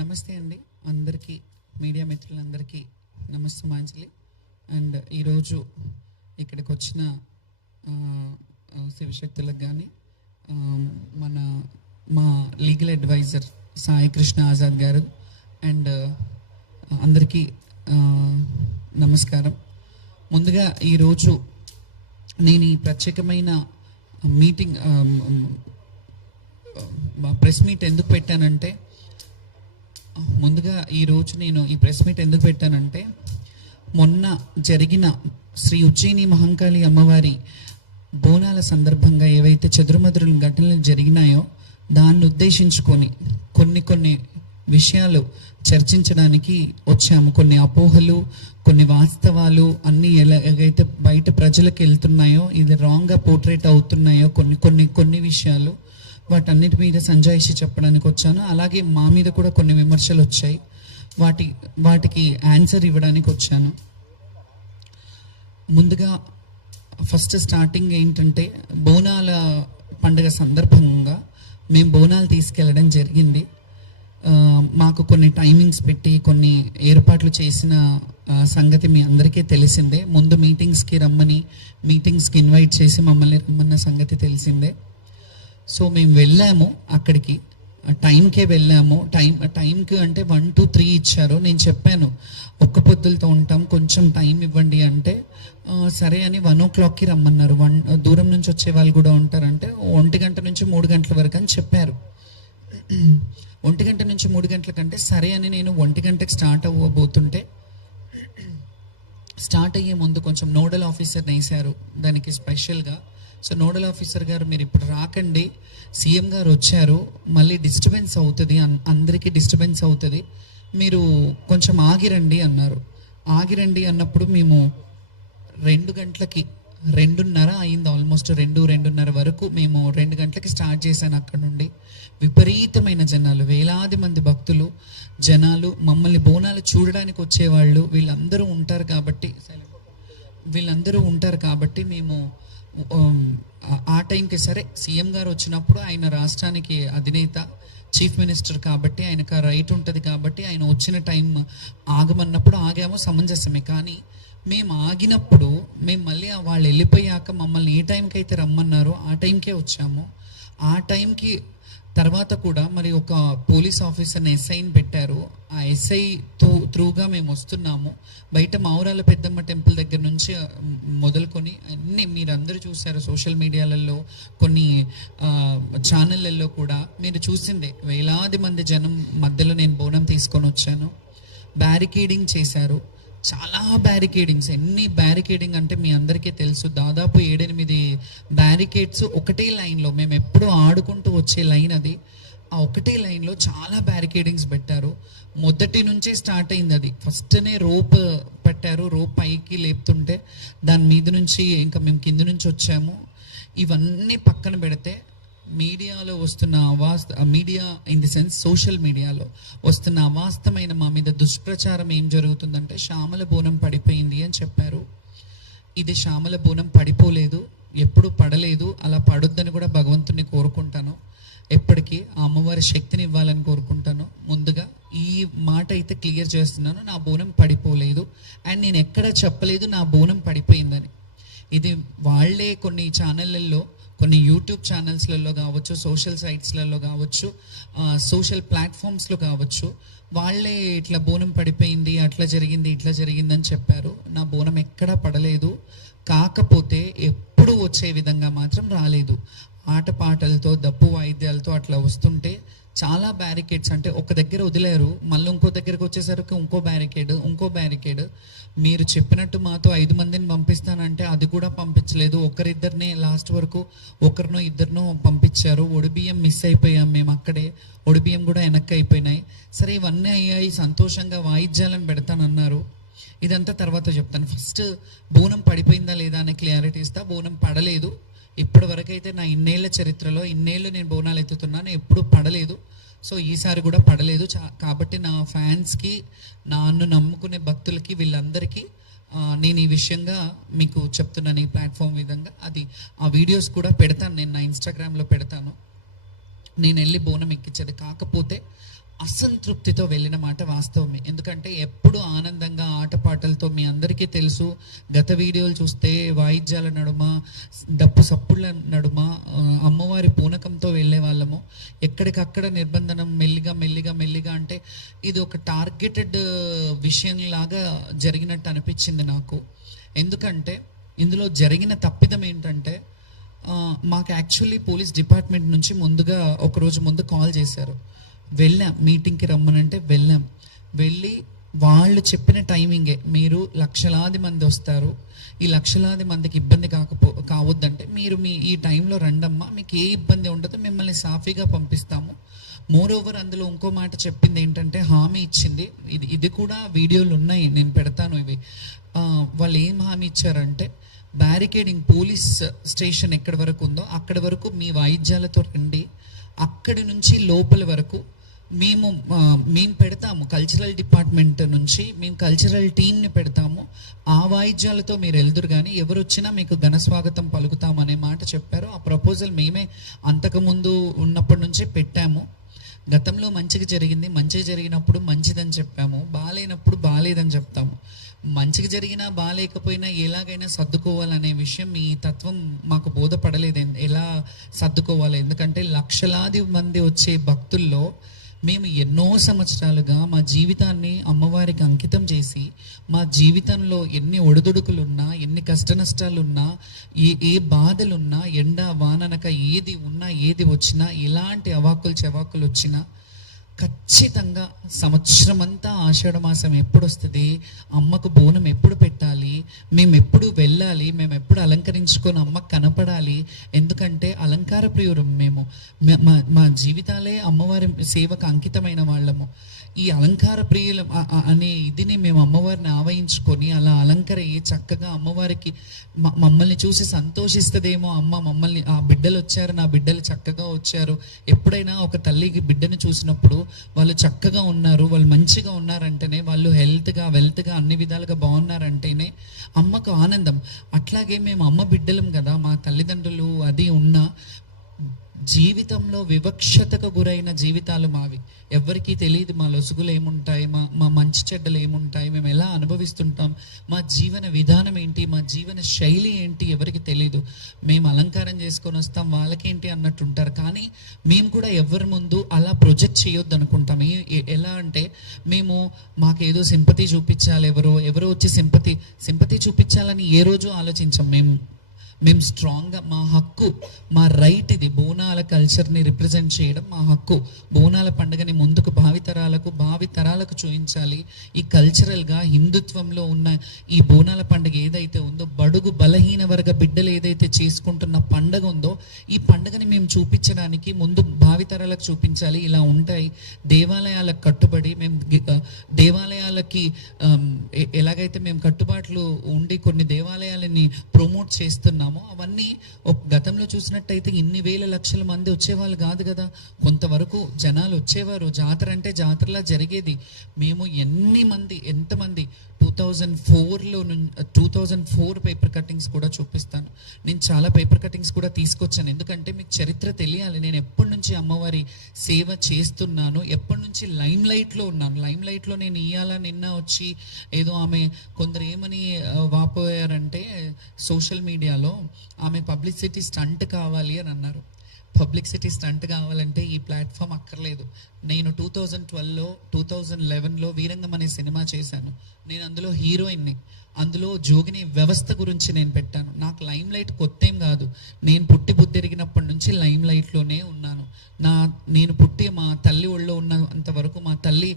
నమస్తే అండి అందరికీ, మీడియా మిత్రులందరికీ నమస్తమాంజలి. అండ్ ఈరోజు ఇక్కడికి వచ్చిన శివశక్తులకు కానీ మా లీగల్ అడ్వైజర్ సాయి కృష్ణ ఆజాద్ గారు అండ్ అందరికీ నమస్కారం. ముందుగా ఈరోజు నేను ఈ ప్రత్యేకమైన మీటింగ్ ప్రెస్ మీట్ ఎందుకు పెట్టానంటే మొన్న జరిగిన శ్రీ ఉజ్జయిని మహంకాళి అమ్మవారి బోనాల సందర్భంగా ఏవైతే చెదురుమదురు ఘటనలు జరిగినాయో దాన్ని ఉద్దేశించుకొని కొన్ని విషయాలు చర్చించడానికి వచ్చాము. కొన్ని అపోహలు, కొన్ని వాస్తవాలు అన్నీ ఎలాగైతే బయట ప్రజలకు వెళ్తున్నాయో, ఇది రాంగ్గా పోర్ట్రేట్ అవుతున్నాయో కొన్ని విషయాలు, వాటన్నిటి మీద సంజాయిషి చెప్పడానికి వచ్చాను. అలాగే మా మీద కూడా కొన్ని విమర్శలు వచ్చాయి, వాటికి ఆన్సర్ ఇవ్వడానికి వచ్చాను. ముందుగా ఫస్ట్ స్టార్టింగ్ ఏంటంటే, బోనాల పండుగ సందర్భంగా మేము బోనాలు తీసుకెళ్ళడం జరిగింది. మాకు కొన్ని టైమింగ్స్ పెట్టి కొన్ని ఏర్పాట్లు చేసిన సంగతి మీ అందరికీ తెలిసిందే. ముందు మీటింగ్స్కి ఇన్వైట్ చేసి మమ్మల్ని రమ్మన్న సంగతి తెలిసిందే. సో మేము వెళ్ళాము, అక్కడికి టైంకే వెళ్ళాము. టైంకి అంటే 1 to 3 ఇచ్చారు. నేను చెప్పాను ఒక్క పొద్దులతో ఉంటాం, కొంచెం టైం ఇవ్వండి అంటే సరే అని 1 o'clockకి రమ్మన్నారు. దూరం నుంచి వచ్చే వాళ్ళు కూడా ఉంటారంటే 1 గంట నుంచి 3 గంటల వరకు అని చెప్పారు. 1 గంట నుంచి 3 గంటల కంటే సరే అని నేను 1 గంటకి స్టార్ట్ అవ్వబోతుంటే, స్టార్ట్ అయ్యే ముందు కొంచెం నోడల్ ఆఫీసర్ని వేశారు దానికి స్పెషల్గా. సో నోడల్ ఆఫీసర్ గారు, మీరు ఇప్పుడు రాకండి, సీఎం గారు వచ్చారు, మళ్ళీ డిస్టర్బెన్స్ అవుతుంది, అందరికీ డిస్టర్బెన్స్ అవుతుంది, మీరు కొంచెం ఆగిరండి అన్నారు. ఆగిరండి అన్నప్పుడు మేము 2 గంటలకి 2:30 అయింది, ఆల్మోస్ట్ 2:30 వరకు మేము 2 గంటలకి స్టార్ట్ చేశాను. అక్కడ నుండి విపరీతమైన జనాలు, వేలాది మంది భక్తులు, జనాలు, మమ్మల్ని బోనాలు చూడడానికి వచ్చేవాళ్ళు, వీళ్ళందరూ ఉంటారు కాబట్టి మేము ఆ టైంకి సరే, సీఎం గారు వచ్చినప్పుడు ఆయన రాష్ట్రానికి అధినేత, చీఫ్ మినిస్టర్ కాబట్టి ఆయనకు ఆ రైట్ ఉంటుంది కాబట్టి ఆయన వచ్చిన టైం ఆగమన్నప్పుడు ఆగాము, సమంజసమే. కానీ మేము ఆగినప్పుడు మేము మళ్ళీ వాళ్ళు వెళ్ళిపోయాక మమ్మల్ని ఏ టైంకి అయితే రమ్మన్నారో ఆ టైంకే వచ్చాము. ఆ టైంకి తర్వాత కూడా మరి ఒక పోలీస్ ఆఫీసర్ని ఎస్ఐని పెట్టారు. ఆ ఎస్ఐ త్రూగా మేము వస్తున్నాము. బయట మావురాల పెద్దమ్మ టెంపుల్ దగ్గర నుంచి మొదలుకొని అన్నీ మీరందరూ చూశారు, సోషల్ మీడియాలలో, కొన్ని ఛానళ్ళల్లో కూడా మీరు చూసిందే. వేలాది మంది జనం మధ్యలో నేను బోనం తీసుకొని వచ్చాను. బ్యారికేడింగ్ చేశారు, చాలా బ్యారికేడింగ్స్. ఎన్ని బ్యారికేడింగ్ అంటే మీ అందరికీ తెలుసు, దాదాపు 7-8 బ్యారికేడ్స్ ఒకటే లైన్లో. మేము ఎప్పుడు ఆడుకుంటూ వచ్చే లైన్ అది. ఆ ఒకటే లైన్లో చాలా బ్యారికేడింగ్స్ పెట్టారు. మొదటి నుంచే స్టార్ట్ అయింది అది. ఫస్ట్నే రోప్ పెట్టారు, రోప్ పైకి లేపుతుంటే దాని మీద నుంచి ఇంకా మేము కింద నుంచి వచ్చాము. ఇవన్నీ పక్కన పెడితే మీడియాలో వస్తున్న media in the sense social మీడియాలో వస్తున్న అవాస్తవమైన మా మీద దుష్ప్రచారం ఏం జరుగుతుందంటే, శ్యామల బోనం పడిపోయింది అని చెప్పారు. ఇది శ్యామల బోనం పడిపోలేదు, ఎప్పుడు పడలేదు, అలా పడొద్దని కూడా భగవంతుని కోరుకుంటాను. ఎప్పటికీ ఆ అమ్మవారి శక్తిని ఇవ్వాలని కోరుకుంటాను. ముందుగా ఈ మాట అయితే క్లియర్ చేస్తున్నాను, నా బోనం పడిపోలేదు. అండ్ నేను ఎక్కడ చెప్పలేదు నా బోనం పడిపోయిందని. ఇది వాళ్ళే కొన్ని ఛానళ్ళల్లో, కొన్ని యూట్యూబ్ ఛానల్స్లలో కావచ్చు, సోషల్ సైట్స్లలో కావచ్చు, సోషల్ ప్లాట్ఫామ్స్లో కావచ్చు, వాళ్ళే ఇట్లా బోనం పడిపోయింది, అట్లా జరిగింది, ఇట్లా జరిగిందని చెప్పారు. నా బోనం ఎక్కడా పడలేదు. కాకపోతే ఎప్పుడు వచ్చే విధంగా మాత్రం రాలేదు. ఆటపాటలతో, దప్పు వాయిద్యాలతో అట్లా వస్తుంటే చాలా బ్యారికేడ్స్, అంటే ఒక దగ్గర వదిలేరు, మళ్ళీ ఇంకో దగ్గరకు వచ్చేసరికి ఇంకో బ్యారికేడ్. మీరు చెప్పినట్టు మాతో 5 మందిని పంపిస్తానంటే అది కూడా పంపించలేదు. ఒకరిద్దరినే లాస్ట్ వరకు, ఒకరినో ఇద్దరినో పంపించారు. ఒడిబియ్యం మిస్ అయిపోయాం మేము అక్కడే, ఒడిబియ్యం కూడా వెనక్కి అయిపోయినాయి. సరే ఇవన్నీ అయ్యాయి, సంతోషంగా వాయిద్యాలను పెడతానన్నారు. ఇదంతా తర్వాత చెప్తాను. ఫస్ట్ బోనం పడిపోయిందా లేదా అనే క్లారిటీ ఇస్తా. బోనం పడలేదు. ఇప్పటి వరకు అయితే నా ఇన్నేళ్ల చరిత్రలో, ఇన్నేళ్ళు నేను బోనాలు ఎత్తుతున్నాను, ఎప్పుడు పడలేదు. సో ఈసారి కూడా పడలేదు. కాబట్టి నా ఫ్యాన్స్కి, నన్ను నమ్ముకునే భక్తులకి, వీళ్ళందరికీ నేను ఈ విషయంగా మీకు చెప్తున్నాను. ఈ ప్లాట్ఫామ్ విధంగా ఆ వీడియోస్ కూడా పెడతాను, నేను నా ఇన్స్టాగ్రామ్లో పెడతాను. నేను వెళ్ళి బోనం ఎక్కించేది. కాకపోతే అసంతృప్తితో వెళ్ళిన మాట వాస్తవమే. ఎందుకంటే ఎప్పుడు ఆనందంగా ఆటపాటలతో, మీ అందరికీ తెలుసు, గత వీడియోలు చూస్తే వాయిద్యాల నడుమ, డప్పు సప్పుళ్ళ నడుమ అమ్మవారి పూనకంతో వెళ్ళే వాళ్ళము. ఎక్కడికక్కడ నిర్బంధనం మెల్లిగా మెల్లిగా మెల్లిగా, అంటే ఇది ఒక టార్గెటెడ్ విషయంలాగా జరిగినట్టు అనిపించింది నాకు. ఎందుకంటే ఇందులో జరిగిన తప్పిదం ఏంటంటే, మాకు యాక్చువల్లీ పోలీస్ డిపార్ట్మెంట్ నుంచి ముందుగా ఒకరోజు ముందు కాల్ చేశారు. వెళ్ళాం, మీటింగ్కి రమ్మనంటే వెళ్ళాం. వెళ్ళి వాళ్ళు చెప్పిన టైమింగే, మీరు లక్షలాది మంది వస్తారు, ఈ లక్షలాది మందికి ఇబ్బంది కావద్దంటే మీరు ఈ టైంలో రండమ్మా, మీకు ఏ ఇబ్బంది ఉండదు, మిమ్మల్ని సాఫీగా పంపిస్తాము. మోర్ ఓవర్ అందులో ఇంకో మాట చెప్పింది ఏంటంటే, హామీ ఇచ్చింది, ఇది కూడా వీడియోలు ఉన్నాయి, నేను పెడతాను ఇవి. వాళ్ళు ఏం హామీ ఇచ్చారంటే, బ్యారికేడింగ్ పోలీస్ స్టేషన్ ఎక్కడి వరకు ఉందో అక్కడి వరకు మీ వాయిద్యాలతో రండి, అక్కడి నుంచి లోపల వరకు మేము పెడతాము, కల్చరల్ డిపార్ట్మెంట్ నుంచి మేము కల్చరల్ టీంని పెడతాము, ఆ వాయిద్యాలతో మీరు వెళ్దురు, కానీ ఎవరు వచ్చినా మీకు ఘన స్వాగతం పలుకుతాము అనే మాట చెప్పారు. ఆ ప్రపోజల్ మేమే అంతకుముందు ఉన్నప్పటి నుంచే పెట్టాము. గతంలో మంచిగా జరిగింది, మంచిగా జరిగినప్పుడు మంచిదని చెప్పాము, బాగాలేనప్పుడు బాగాలేదని చెప్తాము. మంచిగా జరిగినా బాగాలేకపోయినా ఎలాగైనా సర్దుకోవాలనే విషయం, ఈ తత్వం మాకు బోధపడలేదు ఎలా సర్దుకోవాలి. ఎందుకంటే లక్షలాది మంది వచ్చే భక్తుల్లో మేము ఎన్నో సంవత్సరాలుగా మా జీవితాన్ని అమ్మవారికి అంకితం చేసి, మా జీవితంలో ఎన్ని ఒడిదుడుకులున్నా, ఎన్ని కష్ట నష్టాలున్నా, ఏ బాధలున్నా, ఎండ వాననక ఏది ఉన్నా, ఏది వచ్చినా, ఎలాంటి అవాక్కులు చెవాకులు వచ్చినా ఖచ్చితంగా సంవత్సరం అంతా ఆషాఢ మాసం ఎప్పుడు వస్తుంది, అమ్మకు బోనం ఎప్పుడు పెట్టాలి, మేము ఎప్పుడు వెళ్ళాలి, మేము ఎప్పుడు అలంకరించుకొని అమ్మకు కనపడాలి. ఎందుకంటే అలంకార ప్రియురం మేము, మా జీవితాలే అమ్మవారి సేవకు అంకితమైన వాళ్ళము. ఈ అలంకార ప్రియులం అనే ఇదిని మేము అమ్మవారిని ఆవహించుకొని అలా అలంకరయ్యి చక్కగా అమ్మవారికి మమ్మల్ని చూసి సంతోషిస్తుందేమో, అమ్మ మమ్మల్ని, ఆ బిడ్డలు వచ్చారు, నా బిడ్డలు చక్కగా వచ్చారు. ఎప్పుడైనా ఒక తల్లికి బిడ్డను చూసినప్పుడు వాళ్ళు చక్కగా ఉన్నారు, వాళ్ళు మంచిగా ఉన్నారంటేనే, వాళ్ళు హెల్త్గా వెల్త్గా అన్ని విధాలుగా బాగున్నారంటేనే అమ్మకు ఆనందం. అట్లాగే మేము అమ్మ బిడ్డలం కదా, మా తల్లిదండ్రులు అది ఉన్నా జీవితంలో వివక్షతకు గురైన జీవితాలు మావి. ఎవరికీ తెలియదు మా లొసుగులు ఏముంటాయి, మా మంచి చెడ్డలు ఏముంటాయి, మేము ఎలా అనుభవిస్తుంటాం, మా జీవన విధానం ఏంటి, మా జీవన శైలి ఏంటి ఎవరికి తెలియదు. మేము అలంకారం చేసుకొని వస్తాం, వాళ్ళకేంటి అన్నట్టు ఉంటారు. కానీ మేము కూడా ఎవరి ముందు అలా ప్రొజెక్ట్ చేయొద్దు అనుకుంటాం. ఎలా అంటే, మాకేదో సింపతి చూపించాలి, ఎవరో వచ్చి సింపతి చూపించాలని ఏ రోజు ఆలోచించాం. మేము స్ట్రాంగ్గా, మా హక్కు, మా రైట్ ఇది, బోనాల కల్చర్ని రిప్రజెంట్ చేయడం మా హక్కు. బోనాల పండుగని ముందుకు భావితరాలకు చూపించాలి. ఈ కల్చరల్గా హిందుత్వంలో ఉన్న ఈ బోనాల పండుగ ఏదైతే ఉందో, బడుగు బలహీన వర్గ బిడ్డలు ఏదైతే చేసుకుంటున్న పండుగ ఉందో, ఈ పండుగని మేము చూపించడానికి ముందు భావితరాలకు చూపించాలి. ఇలా ఉంటాయి దేవాలయాలకు కట్టుబడి, మేము దేవాలయాలకి ఎలాగైతే మేము కట్టుబాట్లు ఉండి కొన్ని దేవాలయాలని ప్రమోట్ చేస్తున్నాం, అవన్నీ గతంలో చూసినట్టయితే ఇన్ని వేల లక్షల మంది వచ్చేవాళ్ళు కాదు కదా. కొంతవరకు జనాలు వచ్చేవారు, జాతర అంటే జాతరలా జరిగేది. మేము ఎంతమంది 2004 పేపర్ కటింగ్స్ కూడా చూపిస్తాను. నేను చాలా పేపర్ కటింగ్స్ కూడా తీసుకొచ్చాను, ఎందుకంటే మీకు చరిత్ర తెలియాలి. నేను ఎప్పటి నుంచి అమ్మవారి సేవ చేస్తున్నాను, ఎప్పటి నుంచి లైమ్ లైట్లో ఉన్నాను. లైమ్ లైట్లో నేను నిన్న వచ్చి ఏదో ఆమె కొందరు ఏమని వాపోయారంటే సోషల్ మీడియాలో, ఆమె పబ్లిసిటీ స్టంట్ కావాలి అని అన్నారు. పబ్లిసిటీ స్టంట్ కావాలంటే ఈ ప్లాట్ఫామ్ అక్కర్లేదు. నేను 2011లో వీరంగం అనే సినిమా చేశాను. నేను అందులో హీరోయిన్ని. అందులో జోగిని వ్యవస్థ గురించి నేను పెట్టాను. నాకు లైమ్ లైట్ కొత్త ఏం కాదు, నేను పుట్టి బుద్ధిరిగినప్పటి నుంచి లైమ్ లైట్లోనే ఉన్నాను. నేను పుట్టి మా తల్లి ఒళ్ళో ఉన్నంత వరకు మా తల్లి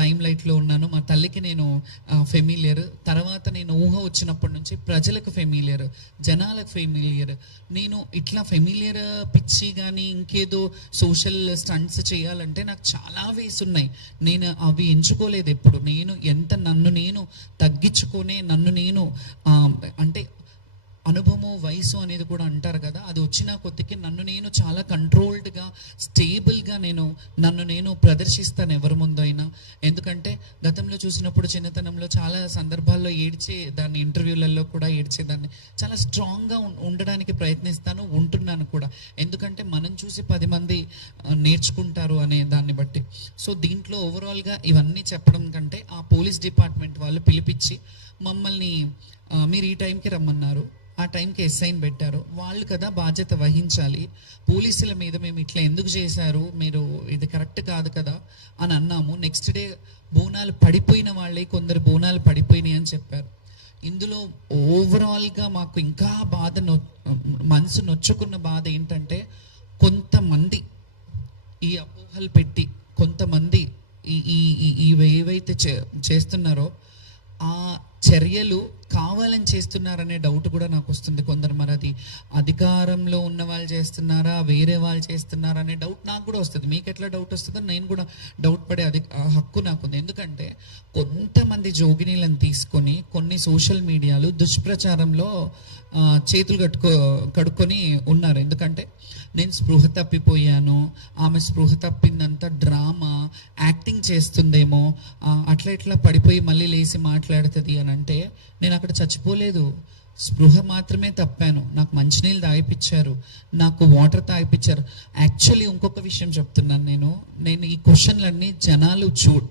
లైమ్ లైట్లో ఉన్నాను. మా తల్లికి నేను ఫెమిలియర్. తర్వాత నేను ఊహ వచ్చినప్పటి నుంచి ప్రజలకు ఫెమిలియర్, జనాలకు ఫెమిలియర్. నేను ఇట్లా ఫెమిలియర్ పిచ్చి కానీ ఇంకేదో సోషల్ స్టంట్స్ చేయాలంటే నాకు చాలా వేస్ ఉన్నాయి. నేను అవి ఎంచుకోలేదు ఎప్పుడు. నన్ను నేను తగ్గించుకునే, నన్ను నేను అంటే అనుభవము వయసు అనేది కూడా అంటారు కదా, అది వచ్చిన కొద్దికి నన్ను నేను చాలా కంట్రోల్డ్గా స్టేబుల్గా నన్ను నేను ప్రదర్శిస్తాను ఎవరి ముందు అయినా. ఎందుకంటే గతంలో చూసినప్పుడు చిన్నతనంలో చాలా సందర్భాల్లో దాన్ని ఇంటర్వ్యూలలో కూడా ఏడ్చేదాన్ని. చాలా స్ట్రాంగ్గా ఉండడానికి ప్రయత్నిస్తాను, ఉంటున్నాను కూడా. ఎందుకంటే మనం చూసి 10 మంది నేర్చుకుంటారు అనే దాన్ని బట్టి. సో దీంట్లో ఓవరాల్గా ఇవన్నీ చెప్పడం కంటే ఆ పోలీస్ డిపార్ట్మెంట్ వాళ్ళు పిలిపించి మమ్మల్ని మీరు ఈ టైంకి రమ్మన్నారు, ఆ టైంకి ఎస్ఐని పెట్టారు, వాళ్ళు కదా బాధ్యత వహించాలి, పోలీసుల మీద మేము ఇట్లా ఎందుకు చేశారు, మీరు ఇది కరెక్ట్ కాదు కదా అని అన్నాము. నెక్స్ట్ డే బోనాలు పడిపోయిన వాళ్ళే కొందరు బోనాలు పడిపోయినాయి అని చెప్పారు. ఇందులో ఓవరాల్గా మాకు ఇంకా మనసు నొచ్చుకున్న బాధ ఏంటంటే, కొంతమంది ఈ అపోహలు పెట్టి కొంతమంది ఏవైతే చేస్తున్నారో ఆ చర్యలు కావాలని చేస్తున్నారనే డౌట్ కూడా నాకు వస్తుంది. కొందరు మరి అది అధికారంలో ఉన్న వాళ్ళు చేస్తున్నారా, వేరే వాళ్ళు చేస్తున్నారా అనే డౌట్ నాకు కూడా వస్తుంది. మీకు ఎట్లా డౌట్ వస్తుందో నేను కూడా డౌట్ పడే హక్కు నాకుంది. ఎందుకంటే కొంతమంది జోగినీలను తీసుకొని కొన్ని సోషల్ మీడియాలు దుష్ప్రచారంలో చేతులు కడుక్కొని ఉన్నారు. ఎందుకంటే నేను స్పృహ తప్పిపోయాను, ఆమె స్పృహ తప్పిందంతా డ్రామా, యాక్టింగ్ చేస్తుందేమో, అట్లా ఇట్లా పడిపోయి మళ్ళీ లేచి మాట్లాడుతుంది అని అంటే, నేను అక్కడ చచ్చిపోలేదు, స్పృహ మాత్రమే తప్పాను. నాకు మంచినీళ్ళు తాగిపించారు, నాకు వాటర్ తాగిపించారు. యాక్చువల్లీ ఇంకొక విషయం చెప్తున్నాను, నేను ఈ క్వశ్చన్లన్నీ జనాలు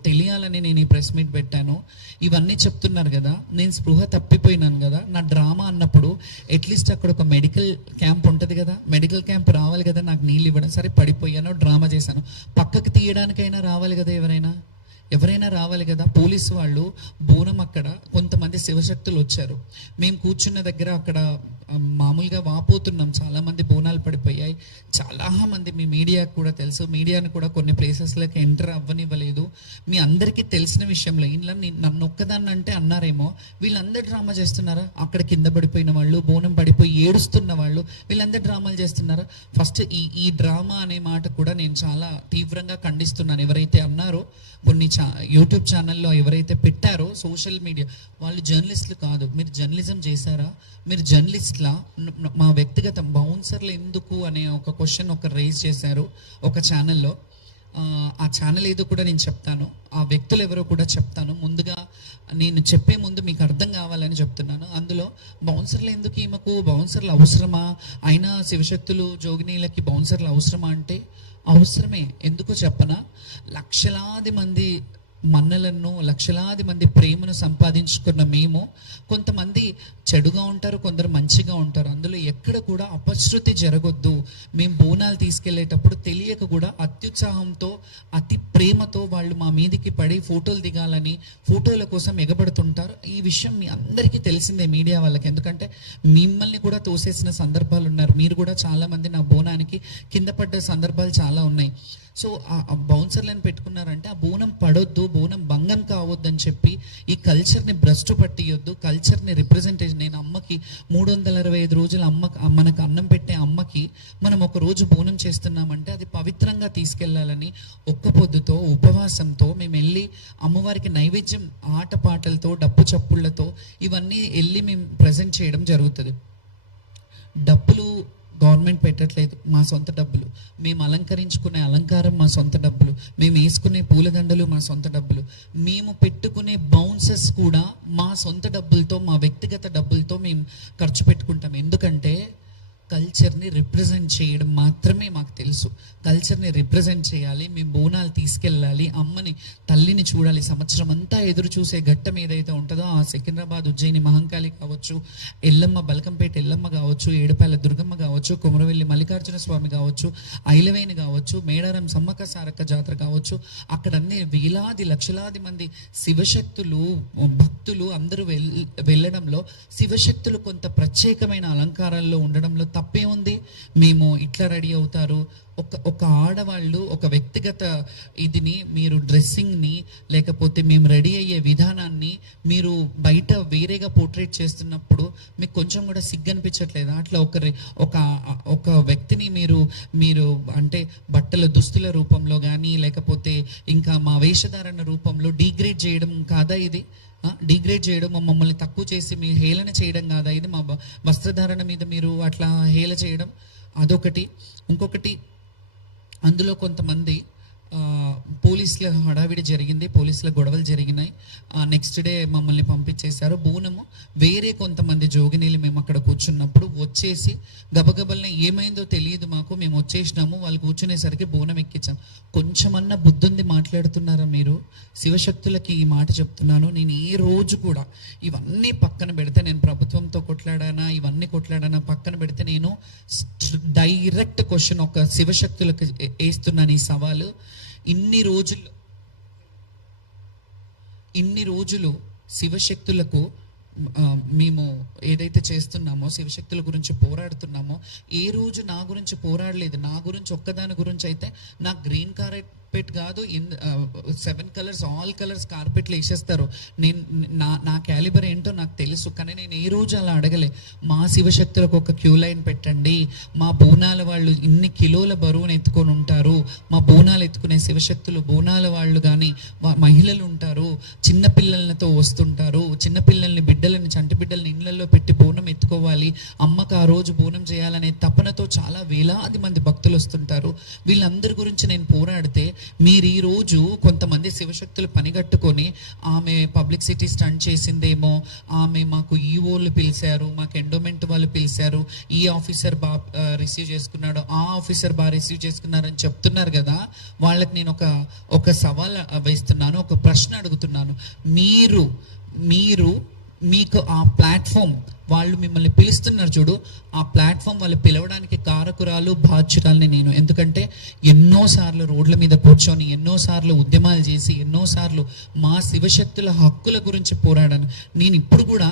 తెలియాలని నేను ఈ ప్రెస్ మీట్ పెట్టాను. ఇవన్నీ చెప్తున్నారు కదా, నేను స్పృహ తప్పిపోయినాను కదా, నా డ్రామా అన్నప్పుడు అట్లీస్ట్ అక్కడ ఒక మెడికల్ క్యాంప్ ఉంటుంది కదా, మెడికల్ క్యాంప్ రావాలి కదా నాకు నీళ్ళు ఇవ్వడం. సరే పడిపోయాను, డ్రామా చేశాను, పక్కకి తీయడానికైనా రావాలి కదా, ఎవరైనా రావాలి కదా. పోలీసు వాళ్ళు బోనం అక్కడ కొంతమంది శివశక్తులు వచ్చారు, మేము కూర్చున్న దగ్గర అక్కడ మామూలుగా వాపోతున్నాం, చాలామంది బోనాలు పడిపోయాయి. చాలామంది మీ మీడియాకు కూడా తెలుసు, మీడియాను కూడా కొన్ని ప్లేసెస్లోకి ఎంటర్ అవ్వనివ్వలేదు. మీ అందరికీ తెలిసిన విషయంలో ఇంట్లో నన్ను ఒక్కదాన్ని అంటే అన్నారేమో, వీళ్ళందరూ డ్రామా చేస్తున్నారా, అక్కడ కింద పడిపోయిన వాళ్ళు, బోనం పడిపోయి ఏడుస్తున్న వాళ్ళు, వీళ్ళందరూ డ్రామాలు చేస్తున్నారా? ఫస్ట్ ఈ డ్రామా అనే మాట కూడా నేను చాలా తీవ్రంగా ఖండిస్తున్నాను. ఎవరైతే అన్నారో, కొన్ని యూట్యూబ్ ఛానల్లో ఎవరైతే పెట్టారో సోషల్ మీడియా వాళ్ళు జర్నలిస్టులు కాదు. మీరు జర్నలిజం చేశారా? మీరు జర్నలిస్ట్లా? మా వ్యక్తిగత బౌన్సర్లు ఎందుకు అనే ఒక క్వశ్చన్ రైజ్ చేశారు ఒక ఛానల్లో. ఆ ఛానల్ ఏదో కూడా నేను చెప్తాను, ఆ వ్యక్తులు ఎవరో కూడా చెప్తాను. ముందుగా నేను చెప్పే ముందు మీకు అర్థం కావాలని చెప్తున్నాను. అందులో బౌన్సర్లు ఎందుకు, ఈమెకు బౌన్సర్లు అవసరమా, అయినా శివశక్తులు జోగినీలకి బౌన్సర్లు అవసరమా అంటే అవసరమే. ఎందుకో చెప్పనా, లక్షలాది మంది మన్నలను, లక్షలాది మంది ప్రేమను సంపాదించుకున్న మేము, కొంతమంది చెడుగా ఉంటారు, కొందరు మంచిగా ఉంటారు. అందులో ఎక్కడ కూడా అపశృతి జరగొద్దు. మేము బోనాలు తీసుకెళ్లేటప్పుడు తెలియక కూడా అత్యుత్సాహంతో, అతి ప్రేమతో వాళ్ళు మా మీదికి పడి ఫోటోలు దిగాలని, ఫోటోల కోసం ఎగబడుతుంటారు. ఈ విషయం మీ అందరికీ తెలిసిందే మీడియా వాళ్ళకి. ఎందుకంటే మిమ్మల్ని కూడా తోసేసిన సందర్భాలు ఉన్నారు. మీరు కూడా చాలామంది నా బోనానికి కింద పడ్డ సందర్భాలు చాలా ఉన్నాయి. సో ఆ బౌన్సర్లను పెట్టుకున్నారంటే ఆ బోనం పడొద్దు, బోనం భంగం కావద్దు అని చెప్పి ఈ కల్చర్ని భ్రష్టు పట్టియొద్దు, కల్చర్ని రిప్రజెంటేషన్. నేను అమ్మకి 365 రోజులు మనకు అన్నం పెట్టే అమ్మకి మనం ఒక రోజు బోనం చేస్తున్నామంటే అది పవిత్రంగా తీసుకెళ్లాలని ఒక్క పొద్దుతో, ఉపవాసంతో మేము వెళ్ళి అమ్మవారికి నైవేద్యం ఆటపాటలతో, డప్పు చప్పుళ్లతో ఇవన్నీ వెళ్ళి మేము ప్రజెంట్ చేయడం జరుగుతుంది. డబ్బులు గవర్నమెంట్ పెట్టట్లేదు, మా సొంత డబ్బులు. మేము అలంకరించుకునే అలంకారం మా సొంత డబ్బులు, మేము వేసుకునే పూలదండలు మా సొంత డబ్బులు, మేము పెట్టుకునే బౌన్సెస్ కూడా మా సొంత డబ్బులతో, మా వ్యక్తిగత డబ్బులతో మేము ఖర్చు పెట్టుకుంటాం. ఎందుకంటే కల్చర్ని రిప్రజెంట్ చేయడం మాత్రమే మాకు తెలుసు. కల్చర్ని రిప్రజెంట్ చేయాలి, మేము బోనాలు తీసుకెళ్ళాలి, అమ్మని, తల్లిని చూడాలి. సంవత్సరం అంతా ఎదురు చూసే ఘట్టం ఏదైతే ఉంటుందో, ఆ సికింద్రాబాద్ ఉజ్జయిని మహంకాళి కావచ్చు, ఎల్లమ్మ, బల్కంపేట ఎల్లమ్మ కావచ్చు, ఏడుపాయల దుర్గమ్మ కావచ్చు, కొమరవెల్లి మల్లికార్జున స్వామి కావచ్చు, ఐలవేణి కావచ్చు, మేడారం సమ్మక్క సారక్క జాతర కావచ్చు, అక్కడ అన్ని వేలాది లక్షలాది మంది శివశక్తులు, భక్తులు అందరూ వెళ్ళడంలో, శివశక్తులు కొంత ప్రత్యేకమైన అలంకారాల్లో ఉండడంలో తప్పే ఉంది. మేము ఇట్లా రెడీ అవుతారు, ఒక ఆడవాళ్ళు ఒక వ్యక్తిగత ఇదిని, మీరు డ్రెస్సింగ్ని, లేకపోతే మేము రెడీ అయ్యే విధానాన్ని మీరు బయట వేరేగా పోర్ట్రేట్ చేస్తున్నప్పుడు మీకు కొంచెం కూడా సిగ్గు అనిపించట్లేదా? అట్లా ఒక వ్యక్తిని మీరు అంటే బట్టల దుస్తుల రూపంలో కానీ, లేకపోతే ఇంకా మా వేషధారణ రూపంలో డిగ్రేడ్ చేయడం కాదా ఇది? డిగ్రేడ్ చేయడం, మమ్మల్ని తక్కువ చేసి మీ హేళన చేయడం కాదా ఇది? మా వస్త్రధారణ మీద మీరు అట్లా హేళ చేయడం అదొకటి. ఇంకొకటి, అందులో కొంతమంది పోలీసుల హడావిడి జరిగింది, పోలీసుల గొడవలు జరిగినాయి. నెక్స్ట్ డే మమ్మల్ని పంపించేశారు. బోనము వేరే కొంతమంది జోగినీలు మేము అక్కడ కూర్చున్నప్పుడు వచ్చేసి గబగబల్ని ఏమైందో తెలియదు మాకు, మేము వచ్చేసినాము, వాళ్ళు కూర్చునేసరికి బోనం ఎక్కించాం. కొంచెమన్నా బుద్ధుంది మాట్లాడుతున్నారా మీరు? శివశక్తులకి ఈ మాట చెప్తున్నాను. నేను ఏ రోజు కూడా ఇవన్నీ పక్కన పెడితే, నేను ప్రభుత్వంతో కొట్లాడానా ఇవన్నీ కొట్లాడానా పక్కన పెడితే, నేను డైరెక్ట్ క్వశ్చన్ ఒక శివశక్తులకు వేస్తున్నాను ఈ సవాలు. ఇన్ని రోజులు శివశక్తులకు మేము ఏదైతే చేస్తున్నామో, శివశక్తుల గురించి పోరాడుతున్నామో, ఏ రోజు నా గురించి పోరాడలేదు. నా గురించి ఒక్కదాని గురించి అయితే, నాకు గ్రీన్ కార్పెట్ కాదు, 7 కలర్స్ ఆల్ కలర్స్ కార్పెట్లు వేసేస్తారు. నేను నా క్యాలిబర్ ఏంటో నాకు తెలుసు, కానీ నేను ఏ రోజు అలా అడగలే. మా శివశక్తులకు ఒక క్యూ లైన్ పెట్టండి, మా బోనాల వాళ్ళు ఇన్ని కిలోల బరువును ఎత్తుకొని ఉంటారు, మా బోనాలు ఎత్తుకునే శివశక్తులు బోనాల వాళ్ళు కానీ మహిళలు ఉంటారు, చిన్నపిల్లలతో వస్తుంటారు, చిన్నపిల్లల్ని బిడ్డలని చంటి బిడ్డలని ఇళ్లలో పెట్టి బోనం ఎత్తుకోవాలి, అమ్మకు ఆ రోజు బోనం చేయాలనే తపనతో చాలా వేలాది మంది భక్తులు వస్తుంటారు. వీళ్ళందరి గురించి నేను పోరాడితే, మీరు ఈ రోజు కొంతమంది శివశక్తులు పనిగట్టుకొని ఆమె పబ్లిసిటీ స్టంట్ చేసిందేమో, ఆమె మాకు ఈఓలు పిలిచారు, మాకు ఎండోమెంట్ వాళ్ళు పిలిచారు, ఈ ఆఫీసర్ రిసీవ్ చేసుకున్నాడు, ఆ ఆఫీసర్ రిసీవ్ చేసుకున్నారు అని చెప్తున్నారు కదా. వాళ్ళకి నేను ఒక సవాల్ వేస్తున్నాను, ఒక ప్రశ్న అడుగుతున్నాను. మీకు ఆ ప్లాట్ఫామ్, వాళ్ళు మిమ్మల్ని పిలుస్తున్నారు చూడు, ఆ ప్లాట్ఫామ్ వాళ్ళు పిలవడానికి కారకురాలు బాధ్యురాలని నేను. ఎందుకంటే ఎన్నోసార్లు రోడ్ల మీద కూర్చొని, ఎన్నోసార్లు ఉద్యమాలు చేసి, ఎన్నోసార్లు మా శివశక్తుల హక్కుల గురించి పోరాడాను. నేను ఇప్పుడు కూడా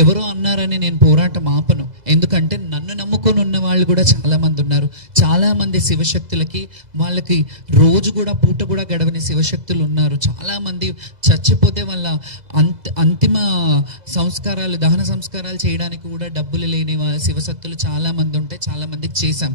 ఎవరో అన్నారని నేను పోరాటం ఆపను. ఎందుకంటే నన్ను నమ్ముకొని ఉన్న వాళ్ళు కూడా చాలా మంది ఉన్నారు. చాలా మంది శివశక్తులకి వాళ్ళకి రోజు కూడా పూట కూడా గడవని శివశక్తులు ఉన్నారు. చాలా మంది చచ్చిపోతే వాళ్ళ అంతిమ సంస్కారాలు, దహన సంస్కారాలు చేయడానికి కూడా డబ్బులు లేని శివశక్తులు చాలా మంది ఉంటే చాలా మందికి చేశాం.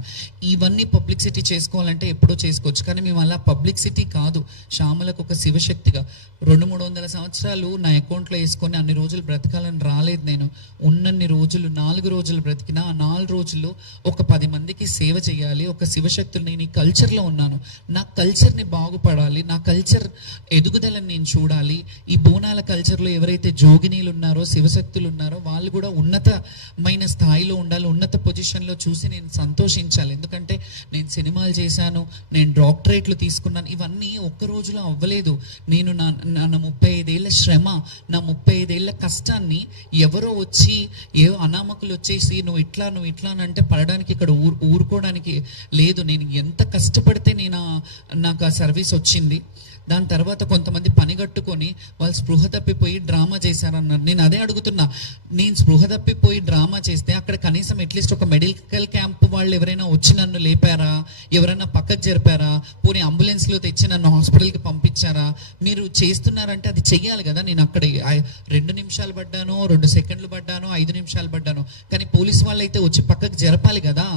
ఇవన్నీ పబ్లిసిటీ చేసుకోవాలంటే ఎప్పుడో చేసుకోవచ్చు, కానీ మేము అలా పబ్లిసిటీ కాదు. శ్యామలకు ఒక శివశక్తిగా 200-300 సంవత్సరాలు నా అకౌంట్లో వేసుకొని అన్ని రోజులు బ్రతకాలని రాలేదు. నేను ఉన్నన్ని రోజులు 4 రోజులు బ్రతికినా, ఆ 4 రోజుల్లో ఒక 10 మందికి సేవ చేయాలి. ఒక శివశక్తులు, నేను ఈ కల్చర్లో ఉన్నాను, నా కల్చర్ని బాగుపడాలి, నా కల్చర్ ఎదుగుదలని నేను చూడాలి. ఈ బోనాల కల్చర్లో ఎవరైతే జోగినీలు ఉన్నారో, శివశక్తులు ఉన్నారో, వాళ్ళు కూడా ఉన్నతమైన స్థాయిలో ఉండాలి, ఉన్నత పొజిషన్లో చూసి నేను సంతోషించాలి. ఎందుకంటే నేను సినిమాలు చేశాను, నేను డాక్టరేట్లు తీసుకున్నాను, ఇవన్నీ ఒక్క రోజులో అవ్వలేదు. నేను నా 35 ఏళ్ళ శ్రమ, నా 35 ఏళ్ళ కష్టాన్ని ఎవరో వచ్చి అనామకులు వచ్చేసి నువ్వు ఇట్లా అని అంటే పడడానికి ఇక్కడ ఊరుకోవడానికి లేదు. నేను ఎంత కష్టపడితే నాకు ఆ సర్వీస్ వచ్చింది. దాని తర్వాత కొంతమంది పనిగట్టుకొని వాళ్ళు స్పృహ తప్పిపోయి డ్రామా చేశారన్నారు. నేను అదే అడుగుతున్నా, నేను స్పృహ తప్పిపోయి డ్రామా చేస్తే అక్కడ కనీసం అట్లీస్ట్ ఒక మెడికల్ క్యాంప్ వాళ్ళు ఎవరైనా వచ్చి నన్ను లేపారా, ఎవరైనా పక్కకు జరిపారా, పోనీ అంబులెన్స్లో తెచ్చి నన్ను హాస్పిటల్కి పంపించారా? మీరు చేస్తున్నారంటే అది చెయ్యాలి కదా. నేను అక్కడ 2 నిమిషాలు పడ్డాను, 2 సెకండ్లు పడ్డాను, 5 నిమిషాలు పడ్డాను, కానీ పోలీసు వాళ్ళు అయితే వచ్చి పక్కకు జరపాలి కదా.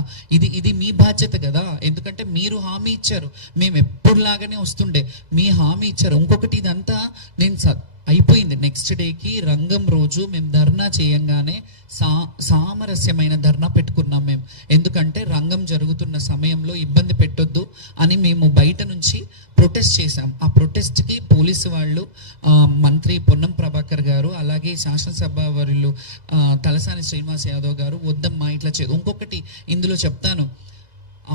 ఇది మీ బాధ్యత కదా. ఎందుకంటే మీరు హామీ ఇచ్చారు, మేము ఎప్పుడులాగానే వస్తుండే, మీ హామీ ఇచ్చారు. ఇంకొకటి, ఇదంతా నేను అయిపోయింది. నెక్స్ట్ డేకి రంగం రోజు మేము ధర్నా చేయంగానే సామరస్యమైన ధర్నా పెట్టుకున్నాం మేము. ఎందుకంటే రంగం జరుగుతున్న సమయంలో ఇబ్బంది పెట్టొద్దు అని మేము బయట నుంచి ప్రొటెస్ట్ చేశాం. ఆ ప్రొటెస్ట్కి పోలీసు వాళ్ళు, మంత్రి పొన్నం ప్రభాకర్ గారు, అలాగే శాసనసభ వర్యులు తలసాని శ్రీనివాస్ యాదవ్ గారు, వద్దమ్మా ఇట్లా చేయదు. ఇంకొకటి ఇందులో చెప్తాను,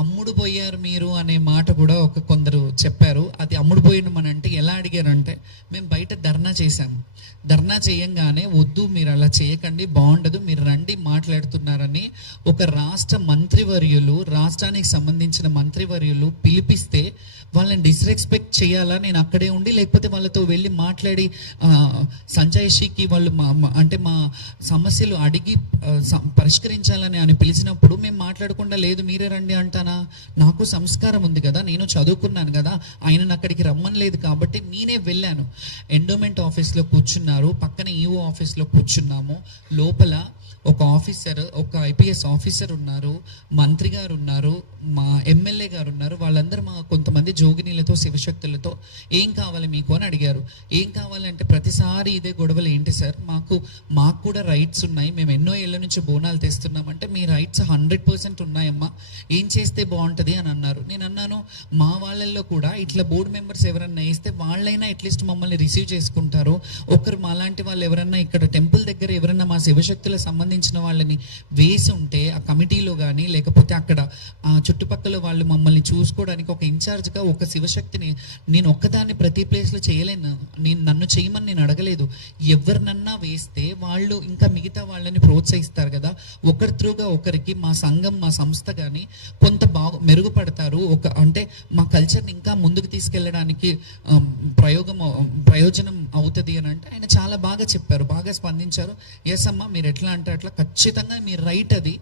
అమ్ముడు పోయారు మీరు అనే మాట కూడా కొందరు చెప్పారు. అది అమ్ముడు పోయిన అంటే ఎలా అడిగారంటే, మేము బయట ధర్నా చేశాము, ధర్నా చేయంగానే వద్దు మీరు అలా చేయకండి, బాగుండదు, మీరు రండి మాట్లాడుతున్నారని ఒక మంత్రివర్యులు, రాష్ట్రానికి సంబంధించిన మంత్రివర్యులు పిలిపిస్తే వాళ్ళని డిస్రెస్పెక్ట్ చేయాలా? నేను అక్కడే ఉండి, లేకపోతే వాళ్ళతో వెళ్ళి మాట్లాడి సంజయ్షికి వాళ్ళు మా సమస్యలు అడిగి పరిష్కరించాలని అని పిలిచినప్పుడు మేము మాట్లాడకుండా లేదు మీరే రండి అంటానా? నాకు సంస్కారం ఉంది కదా, నేను చదువుకున్నాను కదా, ఆయనను అక్కడికి రమ్మని లేదు కాబట్టి నేనే వెళ్ళాను. ఎండోమెంట్ ఆఫీస్లో కూర్చున్నారు, పక్కన ఈఓ ఆఫీస్లో కూర్చున్నాము. లోపల ఒక ఆఫీసర్, ఒక ఐపీఎస్ ఆఫీసర్ ఉన్నారు, మంత్రి గారు ఉన్నారు, మా ఎమ్మెల్యే గారు ఉన్నారు. వాళ్ళందరూ మా కొంతమంది జోగినీలతో శివశక్తులతో ఏం కావాలి మీకు అని అడిగారు. ఏం కావాలంటే ప్రతిసారి ఇదే గొడవలు ఏంటి సార్, మాకు కూడా రైట్స్ ఉన్నాయి, మేము ఎన్నో ఏళ్ళ నుంచి బోనాలు తెస్తున్నామంటే మీ రైట్స్ 100% ఉన్నాయమ్మా, ఏం చేస్తే బాగుంటుంది అని అన్నారు. నేను అన్నాను, మా వాళ్ళల్లో కూడా ఇట్లా బోర్డు మెంబర్స్ ఎవరన్నా వేస్తే వాళ్ళైనా అట్లీస్ట్ మమ్మల్ని రిసీవ్ చేసుకుంటారు. ఒకరు మాలాంటి వాళ్ళు ఎవరన్నా ఇక్కడ టెంపుల్ దగ్గర ఎవరన్నా మా శివశక్తులకు సంబంధించిన వాళ్ళని వేసి ఉంటే ఆ కమిటీలో కానీ లేకపోతే అక్కడ ఆ చుట్టుపక్కల వాళ్ళు మమ్మల్ని చూసుకోవడానికి ఒక ఇన్ఛార్జ్గా ఒక శివశక్తిని నేను ఒక్కదాన్ని ప్రతి ప్లేస్లో చేయలేను. నన్ను చేయమని నేను అడగలేదు. ఎవరినన్నా వేస్తే వాళ్ళు ఇంకా మిగతా వాళ్ళని ప్రోత్సహిస్తారు కదా, ఒకరి త్రూగా ఒకరికి మా సంఘం మా సంస్థ కానీ కొంత మెరుగుపడతారు. అంటే మా కల్చర్ని ఇంకా ముందుకు తీసుకెళ్ళడానికి ప్రయోజనం అవుతుంది అని అంటే ఆయన చాలా బాగా చెప్పారు, బాగా స్పందించారు. ఎస్ అమ్మా, మీరు ఎట్లా అంటే అట్లా, ఖచ్చితంగా మీ రైట్ అది.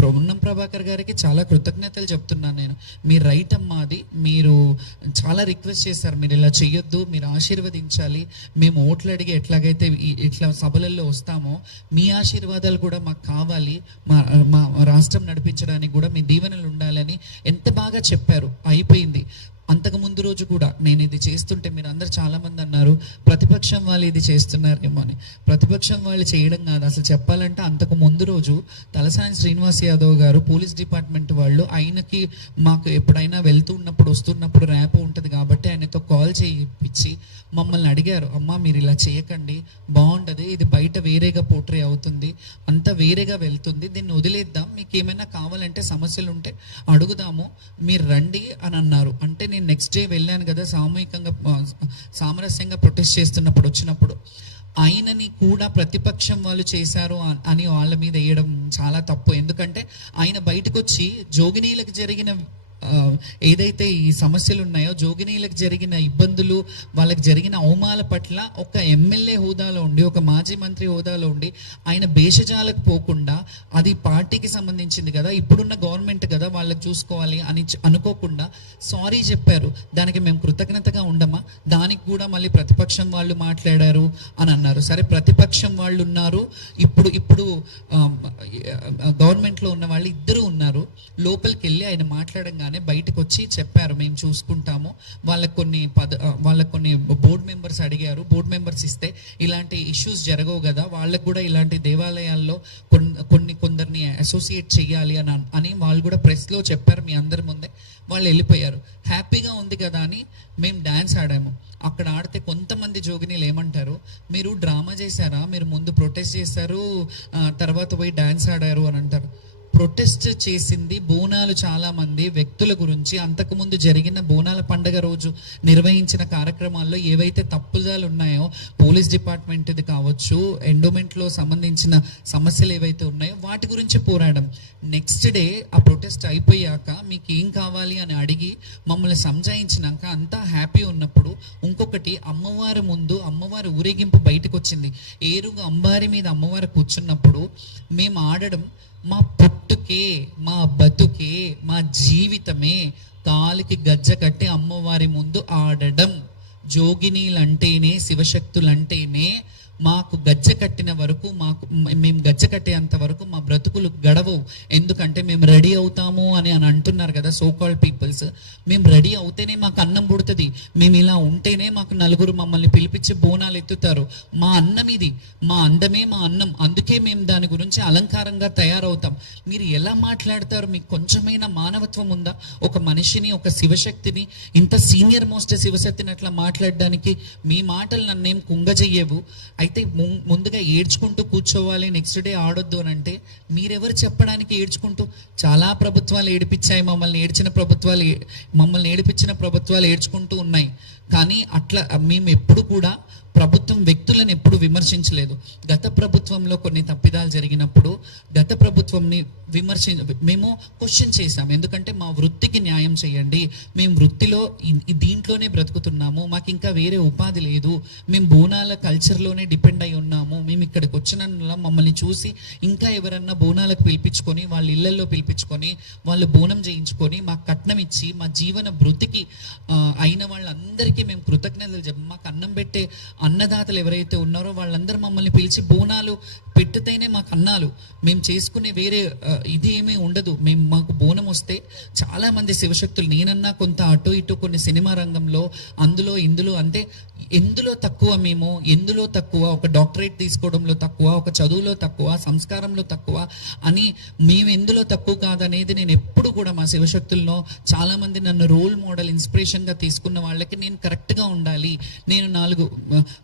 పొన్నం ప్రభాకర్ గారికి చాలా కృతజ్ఞతలు చెప్తున్నాను నేను. మీ రైట్ అమ్మా అది. మీరు చాలా రిక్వెస్ట్ చేశారు, మీరు ఇలా చెయ్యొద్దు, మీరు ఆశీర్వదించాలి, మేము ఓట్లు అడిగి ఎట్లాగైతే ఇట్లా సభలలో వస్తామో మీ ఆశీర్వాదాలు కూడా మాకు కావాలి, మా రాష్ట్రం నడిపించడానికి కూడా మీ దీవెనలు ఉండాలని ఎంత బాగా చెప్పారు. అయిపోయింది. అంతకు ముందు రోజు కూడా నేను ఇది చేస్తుంటే మీరు అందరు చాలా మంది అన్నారు ప్రతిపక్షం వాళ్ళు ఇది చేస్తున్నారేమో అని. ప్రతిపక్షం వాళ్ళు చేయడం కాదు, అసలు చెప్పాలంటే అంతకు ముందు రోజు తలసాని శ్రీనివాస్ యాదవ్ గారు పోలీస్ డిపార్ట్మెంట్ వాళ్ళు ఆయనకి మాకు ఎప్పుడైనా వెళ్తున్నప్పుడు వస్తున్నప్పుడు ర్యాప్ ఉంటుంది కాబట్టి ఆయనతో కాల్ చేయించి మమ్మల్ని అడిగారు, అమ్మా మీరు ఇలా చేయకండి, బాగుంటుంది, ఇది బయట వేరేగా పోర్ట్రే అవుతుంది, అంతా వేరేగా వెళ్తుంది, దీన్ని వదిలేద్దాం, మీకు ఏమైనా కావాలంటే సమస్యలు ఉంటే అడుగుదాము, మీరు రండి అని అన్నారు. అంటే నేను నెక్స్ట్ డే వెళ్ళాను కదా, సామరస్యంగా ప్రొటెస్ట్ చేస్తున్నప్పుడు వచ్చినప్పుడు ఆయనని కూడా ప్రతిపక్షం వాళ్ళు చేశారు అని వాళ్ళ మీద వేయడం చాలా తప్పు. ఎందుకంటే ఆయన బయటకు వచ్చి జోగినీలకు జరిగిన ఏదైతే ఈ సమస్యలు ఉన్నాయో, జోగినీలకు జరిగిన ఇబ్బందులు, వాళ్ళకి జరిగిన అవమానాల పట్ల ఒక ఎమ్మెల్యే హోదాలో ఉండి, ఒక మాజీ మంత్రి హోదాలో ఉండి ఆయన భేషజాలకు పోకుండా అది పార్టీకి సంబంధించింది కదా, ఇప్పుడున్న గవర్నమెంట్ కదా వాళ్ళకి చూసుకోవాలి అని అనుకోకుండా సారీ చెప్పారు. దానికి మేము కృతజ్ఞతగా ఉండమా? దానికి కూడా మళ్ళీ ప్రతిపక్షం వాళ్ళు మాట్లాడారు అని అన్నారు. సరే, ప్రతిపక్షం వాళ్ళు ఉన్నారు, ఇప్పుడు గవర్నమెంట్లో ఉన్న వాళ్ళు ఇద్దరు ఉన్నారు. లోపలికి వెళ్ళి ఆయన మాట్లాడంగానే బయటకు వచ్చి చెప్పారు, మేము చూసుకుంటాము. వాళ్ళకి కొన్ని బోర్డు మెంబర్స్ అడిగారు, బోర్డు మెంబర్స్ ఇస్తే ఇలాంటి ఇష్యూస్ జరగవు కదా, వాళ్ళకు కూడా ఇలాంటి దేవాలయాల్లో కొందరిని అసోసియేట్ చేయాలి అని వాళ్ళు కూడా ప్రెస్లో చెప్పారు. మీ అందరి ముందే వాళ్ళు వెళ్ళిపోయారు. హ్యాపీగా ఉంది కదా అని మేము డ్యాన్స్ ఆడాము. అక్కడ ఆడితే కొంతమంది జోగినీలు ఏమంటారు, మీరు డ్రామా చేశారా, మీరు ముందు ప్రొటెస్ట్ చేశారు తర్వాత పోయి డ్యాన్స్ ఆడారు అని అంటారు. ప్రొటెస్ట్ చేసింది బోనాలు చాలా మంది వ్యక్తుల గురించి. అంతకుముందు జరిగిన బోనాల పండుగ రోజు నిర్వహించిన కార్యక్రమాల్లో ఏవైతే తప్పుదాలు ఉన్నాయో, పోలీస్ డిపార్ట్మెంట్ది కావచ్చు, ఎండోమెంట్లో సంబంధించిన సమస్యలు ఏవైతే ఉన్నాయో వాటి గురించి పోరాడం. నెక్స్ట్ డే ఆ ప్రొటెస్ట్ అయిపోయాక మీకు ఏం కావాలి అని అడిగి మమ్మల్ని సంజాయించినాక అంతా హ్యాపీ ఉన్నప్పుడు ఇంకొకటి, అమ్మవారి ముందు అమ్మవారి ఊరేగింపు బయటకు వచ్చింది. ఏరుగా అంబారి మీద అమ్మవారు కూర్చున్నప్పుడు మేము ఆడడం, మా పుట్టుకే, మా బతుకే, మా జీవితమే కాలికి గజ్జ కట్టి అమ్మవారి ముందు ఆడడం. జోగినీలంటేనే, శివశక్తులంటేనే మాకు గజ్జ కట్టిన వరకు, మేము గజ్జ కట్టేంత వరకు మా బ్రతుకులు గడవవు. ఎందుకంటే మేము రెడీ అవుతాము అని అంటున్నారు కదా సో కాల్డ్ పీపుల్స్. మేము రెడీ అవుతేనే మాకు అన్నం పుడుతుంది, మేము ఇలా ఉంటేనే మాకు నలుగురు మమ్మల్ని పిలిపించి బోనాలు ఎత్తుతారు. మా అన్నం ఇది, మా అందమే మా అన్నం, అందుకే మేము దాని గురించి అలంకారంగా తయారవుతాం. మీరు ఎలా మాట్లాడతారు? మీకు కొంచెమైనా మానవత్వం ఉందా? ఒక మనిషిని, ఒక శివశక్తిని, ఇంత సీనియర్ మోస్ట్ శివశక్తిని అట్లా మాట్లాడడానికి మీ మాటలు నన్నేం కుంగజెయ్యవు. అయితే ముందుగా ఏడ్చుకుంటూ కూర్చోవాలి, నెక్స్ట్ డే ఆడొద్దు అని అంటే మీరెవరు చెప్పడానికి? ఏడ్చుకుంటూ చాలా ప్రభుత్వాలు ఏడిపించాయి మమ్మల్ని, మమ్మల్ని ఏడిపించిన ప్రభుత్వాలు ఏడ్చుకుంటూ ఉన్నాయి. కానీ అట్లా మేము ఎప్పుడు కూడా ప్రభుత్వం వ్యక్తులను ఎప్పుడు విమర్శించలేదు. గత ప్రభుత్వంలో కొన్ని తప్పిదాలు జరిగినప్పుడు గత ప్రభుత్వంని మేము క్వశ్చన్ చేశాం. ఎందుకంటే మా వృత్తికి న్యాయం చేయండి, మేము వృత్తిలో దీంట్లోనే బ్రతుకుతున్నాము, మాకు ఇంకా వేరే ఉపాధి లేదు, మేము బోనాల కల్చర్లోనే డిపెండ్ అయి ఉన్నాము, మేము ఇక్కడికి వచ్చిన మమ్మల్ని చూసి ఇంకా ఎవరన్నా బోనాలకు పిలిపించుకొని వాళ్ళ ఇళ్లలో పిలిపించుకొని వాళ్ళు బోనం చేయించుకొని మాకు కట్నం ఇచ్చి మా జీవన వృత్తికి అయిన వాళ్ళందరికీ మేము కృతజ్ఞతలు చెప్పాం. మాకు అన్నం పెట్టే అన్నదాతలు ఎవరైతే ఉన్నారో వాళ్ళందరూ మమ్మల్ని పిలిచి బోనాలు పెట్టితేనే మాకు అన్నాలు, మేము చేసుకునే వేరే ఇది ఏమీ ఉండదు. మాకు బోనం వస్తే చాలామంది శివశక్తులు, నేనన్నా కొంత అటు ఇటు కొన్ని సినిమా రంగంలో అందులో ఇందులో, అంటే ఎందులో తక్కువ మేము, ఎందులో తక్కువ, ఒక డాక్టరేట్ తీసుకోవడంలో తక్కువ, ఒక చదువులో తక్కువ, సంస్కారంలో తక్కువ అని మేము ఎందులో తక్కువ కాదనేది నేను ఎప్పుడు కూడా మా శివశక్తుల్లో చాలామంది నన్ను రోల్ మోడల్ ఇన్స్పిరేషన్గా తీసుకున్న వాళ్ళకి నేను కరెక్ట్గా ఉండాలి. నేను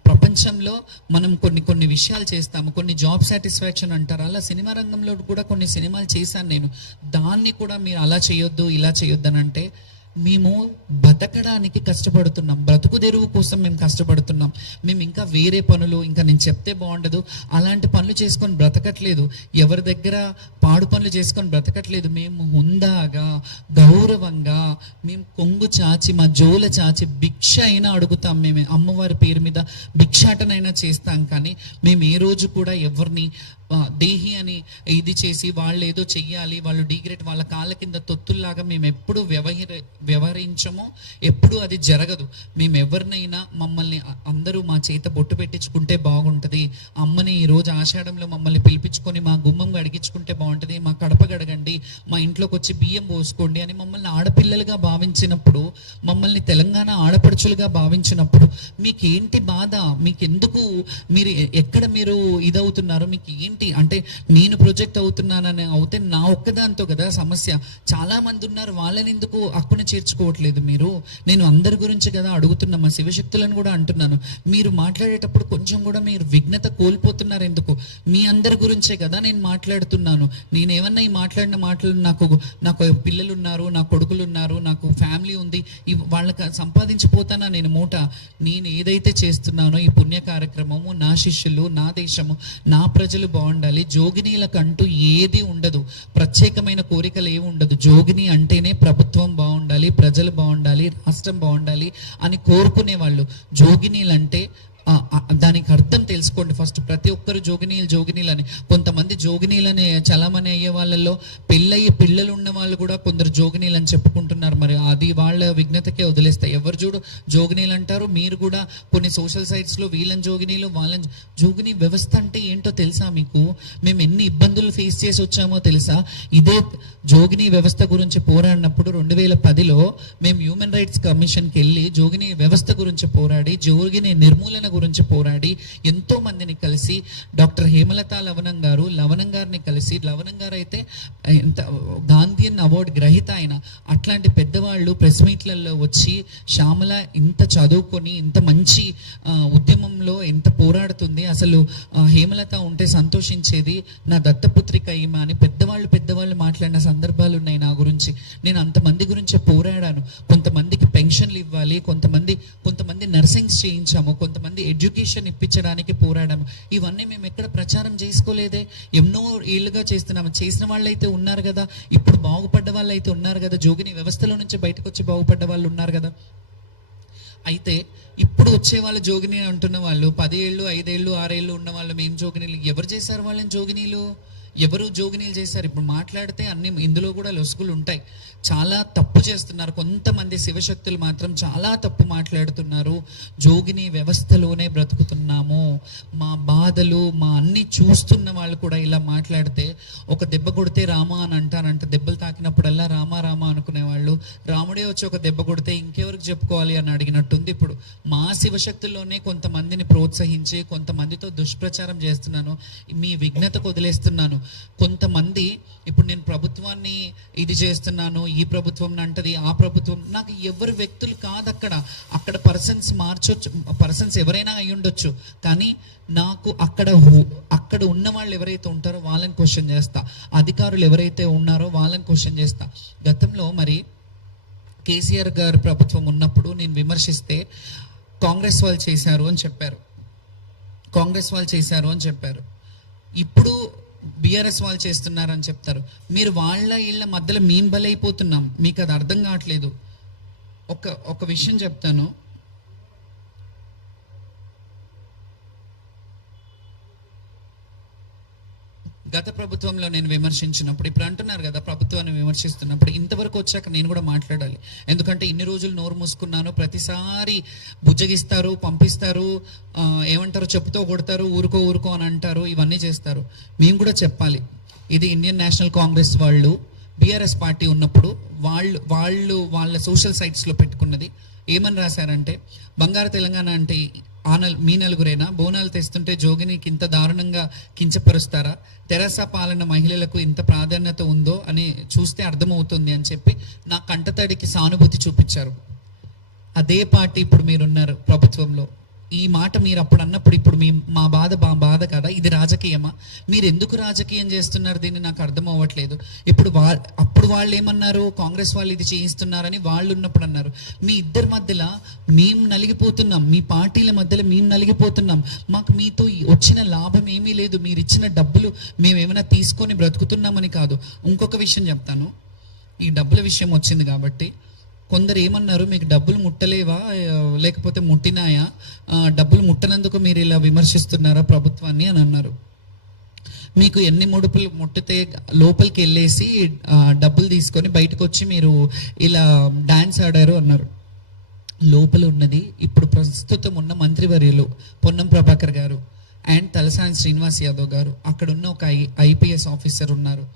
ప్రపంచంలో మనం కొన్ని విషయాలు చేస్తాము, కొన్ని జాబ్ సాటిస్ఫాక్షన్ అంటారు, అలా సినిమా రంగంలో కూడా కొన్ని సినిమాలు చేశాను నేను. దాన్ని కూడా మీరు అలా చేయొద్దు ఇలా చేయొద్దు అని అంటే, మేము బతకడానికి కష్టపడుతున్నాం, బ్రతుకు తెరువు కోసం మేము కష్టపడుతున్నాం. మేము ఇంకా వేరే పనులు, ఇంకా నేను చెప్తే బాగుండదు, అలాంటి పనులు చేసుకొని బ్రతకట్లేదు, ఎవరి దగ్గర పాడు పనులు చేసుకొని బ్రతకట్లేదు. మేము హుందాగా గౌరవంగా మేము కొంగు చాచి మా జోల చాచి భిక్ష అయినా అడుగుతాం. మేము అమ్మవారి పేరు మీద భిక్షాటనైనా చేస్తాం. కానీ మేము ఏ రోజు కూడా ఎవరిని దేహి అని ఇది చేసి వాళ్ళు ఏదో చెయ్యాలి, వాళ్ళు డిగ్రేడ్, వాళ్ళ కాళ్ళ కింద తొత్తుల్లాగా మేము ఎప్పుడు వ్యవహరించమో, ఎప్పుడు అది జరగదు. మేము ఎవరినైనా మమ్మల్ని అందరూ మా చేత బొట్టు పెట్టించుకుంటే బాగుంటుంది, అమ్మని ఈరోజు ఆషాఢంలో మమ్మల్ని పిలిపించుకొని మా గుమ్మం గడిగించుకుంటే బాగుంటుంది, మా కడప గడగండి, మా ఇంట్లోకి వచ్చి బియ్యం పోసుకోండి అని మమ్మల్ని ఆడపిల్లలుగా భావించినప్పుడు, మమ్మల్ని తెలంగాణ ఆడపడుచులుగా భావించినప్పుడు మీకేంటి బాధ? మీకెందుకు, మీరు ఎక్కడ మీరు ఇదవుతున్నారు? మీకు ఏంటి అంటే, నేను ప్రొజెక్ట్ అవుతున్నానని అవుతే నా ఒక్కదాంతో కదా సమస్య. చాలా మంది ఉన్నారు, వాళ్ళని ఎందుకు అక్కున చేర్చుకోవట్లేదు మీరు? నేను అందరి గురించి కదా అడుగుతున్నా, మా శివశక్తులను కూడా అంటున్నాను. మీరు మాట్లాడేటప్పుడు కొంచెం కూడా మీరు విఘ్నత కోల్పోతున్నారు ఎందుకు? మీ అందరి గురించే కదా నేను మాట్లాడుతున్నాను. నేనేమన్నా ఈ మాట్లాడిన మాటలు, నాకు పిల్లలు ఉన్నారు, నా కొడుకులు ఉన్నారు, నాకు ఫ్యామిలీ ఉంది, వాళ్ళకి సంపాదించిపోతానా నేను మూట? నేను ఏదైతే చేస్తున్నానో ఈ పుణ్య కార్యక్రమము, నా శిష్యులు, నా దేశము, నా ప్రజలు బాగుండాలి. జోగినీలకంటూ ఏది ఉండదు, ప్రత్యేకమైన కోరికలు ఏమి ఉండదు. జోగిని అంటేనే ప్రభుత్వం బాగుండాలి, ప్రజలు బాగుండాలి, రాష్ట్రం బాగుండాలి అని కోరుకునే వాళ్ళు. జోగినీలంటే దానికి అర్థం తెలుసుకోండి ఫస్ట్. ప్రతి ఒక్కరు జోగినీలు అని, కొంతమంది జోగినీలని చలామణి అయ్యే వాళ్ళల్లో పెళ్ళయ్యి పిల్లలు ఉన్న వాళ్ళు కూడా కొందరు జోగినీలు అని చెప్పుకుంటున్నారు. మరి అది వాళ్ళ విఘ్నతకే వదిలేస్తాయి. ఎవరు చూడు జోగినీలు అంటారు. మీరు కూడా కొన్ని సోషల్ సైట్స్లో వీళ్ళని జోగినీలు, వాళ్ళని జోగిని వ్యవస్థ అంటే ఏంటో తెలుసా మీకు? మేము ఎన్ని ఇబ్బందులు ఫేస్ చేసి వచ్చామో తెలుసా? ఇదే జోగిని వ్యవస్థ గురించి పోరాడినప్పుడు 2010లో మేము హ్యూమన్ రైట్స్ కమిషన్కి వెళ్ళి జోగిని వ్యవస్థ గురించి పోరాడి, జోగిని నిర్మూలన గురించి పోరాడి, ఎంతో మందిని కలిసి, డాక్టర్ హేమలత లవణం గారిని కలిసి, లవణం గారు అయితే గాంధీయన్ అవార్డు గ్రహీత ఆయన, అట్లాంటి పెద్దవాళ్ళు ప్రెస్ మీట్లలో వచ్చి శ్యామల ఇంత చదువుకొని ఇంత మంచి ఉద్యమంలో ఎంత పోరాడుతుంది, అసలు హేమలత ఉంటే సంతోషించేది, నా దత్తపుత్రిక ఈమె అని పెద్దవాళ్ళు మాట్లాడిన సందర్భాలు ఉన్నాయి నా గురించి. నేను అంతమంది గురించి పోరాడాను. కొంతమందికి పెన్షన్లు ఇవ్వాలి, కొంతమంది నర్సింగ్ చేయించాము, కొంతమంది ఎడ్యుకేషన్ ఇప్పించడానికి పోరాడాము. ఇవన్నీ మేము ఎక్కడ ప్రచారం చేసుకోలేదే, ఎన్నో ఏళ్ళుగా చేస్తున్నాము. చేసిన వాళ్ళు అయితే ఉన్నారు కదా, ఇప్పుడు బాగుపడ్డ వాళ్ళు అయితే ఉన్నారు కదా, జోగిని వ్యవస్థలో నుంచి బయటకు వచ్చి బాగుపడ్డ వాళ్ళు ఉన్నారు కదా. అయితే ఇప్పుడు వచ్చే వాళ్ళు జోగిని అంటున్న వాళ్ళు 10 ఏళ్ళు 5 ఏళ్ళు 6 ఏళ్ళు ఉన్న వాళ్ళు మేము జోగినీలు. ఎవరు చేశారు వాళ్ళని జోగినీలు? ఎవరు జోగినీలు చేశారు? ఇప్పుడు మాట్లాడితే అన్ని ఇందులో కూడా లొసుగులు ఉంటాయి. చాలా తప్పు చేస్తున్నారు కొంతమంది శివశక్తులు, మాత్రం చాలా తప్పు మాట్లాడుతున్నారు. జోగిని వ్యవస్థలోనే బ్రతుకుతున్నాము, మా బాధలు మా అన్ని చూస్తున్న వాళ్ళు కూడా ఇలా మాట్లాడితే, ఒక దెబ్బ కొడితే రామ అని అంటారంట, దెబ్బలు తాకినప్పుడల్లా రామ అనుకునేవాళ్ళు, రాముడే వచ్చి ఒక దెబ్బ కొడితే ఇంకెవరికి చెప్పుకోవాలి అని అడిగినట్టుంది. ఇప్పుడు మా శివశక్తుల్లోనే కొంతమందిని ప్రోత్సహించి కొంతమందితో దుష్ప్రచారం చేస్తున్నాను, మీ విఘ్నతకు వదిలేస్తున్నాను. కొంతమంది ఇప్పుడు నేను ప్రభుత్వాన్ని ఇది చేస్తున్నాను, ఈ ప్రభుత్వం అంటది, ఆ ప్రభుత్వం, నాకు ఎవరు వ్యక్తులు కాదు అక్కడ పర్సన్స్ ఎవరైనా అయి ఉండొచ్చు. కానీ నాకు అక్కడ ఉన్న వాళ్ళు ఎవరైతే ఉంటారో వాళ్ళని క్వశ్చన్ చేస్తా, అధికారులు ఎవరైతే ఉన్నారో వాళ్ళని క్వశ్చన్ చేస్తా. గతంలో మరి కేసీఆర్ గారు ప్రభుత్వం ఉన్నప్పుడు నేను విమర్శిస్తే కాంగ్రెస్ వాళ్ళు చేశారు అని చెప్పారు. ఇప్పుడు బీఆర్ఎస్ వాళ్ళు చేస్తున్నారని చెప్తారు. మీరు వీళ్ళ మధ్యలో మేము బలైపోతున్నాం, మీకు అది అర్థం కావట్లేదు. ఒక విషయం చెప్తాను. గత ప్రభుత్వంలో నేను విమర్శించినప్పుడు, ఇప్పుడు అంటున్నారు కదా ప్రభుత్వాన్ని విమర్శిస్తున్నప్పుడు, ఇంతవరకు వచ్చాక నేను కూడా మాట్లాడాలి. ఎందుకంటే ఇన్ని రోజులు నోరు మూసుకున్నాను, ప్రతిసారి బుజ్జగిస్తారు, పంపిస్తారు, ఏమంటారు చెప్పుతో కొడతారు, ఊరుకో ఊరుకో అని అంటారు, ఇవన్నీ చేస్తారు. మేము కూడా చెప్పాలి. ఇది ఇండియన్ నేషనల్ కాంగ్రెస్ వాళ్ళు బీఆర్ఎస్ పార్టీ ఉన్నప్పుడు వాళ్ళ సోషల్ సైట్స్లో పెట్టుకున్నది. ఏమని రాశారంటే, బంగారు తెలంగాణ అంటే మీ నలుగురేనా, బోనాలు తెస్తుంటే జోగినికి ఇంత దారుణంగా కించపరుస్తారా, తెరాస పాలన మహిళలకు ఇంత ప్రాధాన్యత ఉందో అని చూస్తే అర్థమవుతుంది అని చెప్పి నా కంటతడికి సానుభూతి చూపించారు. అదే పార్టీ ఇప్పుడు మీరున్నారు ప్రభుత్వంలో. ఈ మాట మీరు అప్పుడు అన్నప్పుడు ఇప్పుడు మా బాధ కదా, ఇది రాజకీయమా? మీరు ఎందుకు రాజకీయం చేస్తున్నారు దీన్ని నాకు అర్థం అవ్వట్లేదు. ఇప్పుడు అప్పుడు వాళ్ళు ఏమన్నారు, కాంగ్రెస్ వాళ్ళు ఇది చేయిస్తున్నారని వాళ్ళు ఉన్నప్పుడు అన్నారు. మీ ఇద్దరి మధ్యలో మేము నలిగిపోతున్నాం, మీ పార్టీల మధ్యలో మేము నలిగిపోతున్నాం. మాకు మీతో వచ్చిన లాభం ఏమీ లేదు, మీరు ఇచ్చిన డబ్బులు మేము ఏమైనా తీసుకొని బ్రతుకుతున్నామని కాదు. ఇంకొక విషయం చెప్తాను, ఈ డబ్బుల విషయం వచ్చింది కాబట్టి కొందరు ఏమన్నారు, మీకు డబ్బులు ముట్టలేవా లేకపోతే ముట్టినాయా, డబ్బులు ముట్టనందుకు మీరు ఇలా విమర్శిస్తున్నారా ప్రభుత్వాన్ని అని అన్నారు. మీకు ఎన్ని ముడుపులు ముట్టితే లోపలికి వెళ్ళేసి డబ్బులు తీసుకొని బయటకు వచ్చి మీరు ఇలా డాన్స్ ఆడారు అన్నారు. లోపల ఉన్నది ఇప్పుడు ప్రస్తుతం ఉన్న మంత్రివర్యులు పొన్నం ప్రభాకర్ గారు అండ్ తలసాని శ్రీనివాస్ యాదవ్ గారు, అక్కడ ఉన్న ఒక ఐపీఎస్ ఆఫీసర్ ఉన్నారు.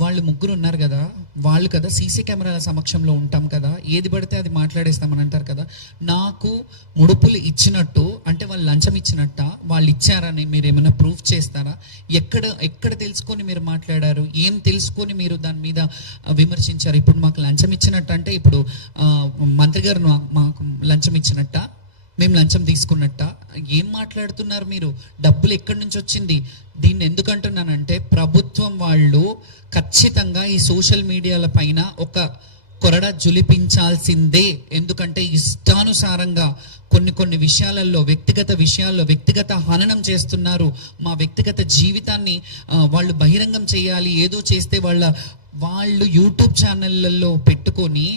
వాళ్ళు ముగ్గురు ఉన్నారు కదా, వాళ్ళు కదా సీసీ కెమెరాల సమక్షంలో ఉంటాం కదా, ఏది పడితే అది మాట్లాడేస్తామని అంటారు కదా. నాకు ముడుపులు ఇచ్చినట్టు అంటే వాళ్ళు లంచం ఇచ్చినట్ట, వాళ్ళు ఇచ్చారని మీరు ఏమైనా ప్రూఫ్ చేస్తారా? ఎక్కడ తెలుసుకొని మీరు మాట్లాడారు? ఏం తెలుసుకొని మీరు దాని మీద విమర్శించారు? ఇప్పుడు మాకు లంచం ఇచ్చినట్టు అంటే ఇప్పుడు మంత్రి గారు మాకు లంచం ఇచ్చినట్ట, మేము లంచం తీసుకున్నట్ట? ఏం మాట్లాడుతున్నారు మీరు? డబ్బులు ఎక్కడి నుంచి వచ్చింది? దీన్ని ఎందుకంటున్నానంటే ప్రభుత్వం వాళ్ళు ఖచ్చితంగా ఈ సోషల్ మీడియాల పైన ఒక కొరడ జులిపించాల్సిందే. ఎందుకంటే ఇష్టానుసారంగా కొన్ని విషయాలలో వ్యక్తిగత హననం చేస్తున్నారు. మా వ్యక్తిగత జీవితాన్ని వాళ్ళు బహిరంగం చేయాలి, ఏదో చేస్తే వాళ్ళు యూట్యూబ్ ఛానళ్ళల్లో పెట్టుకొని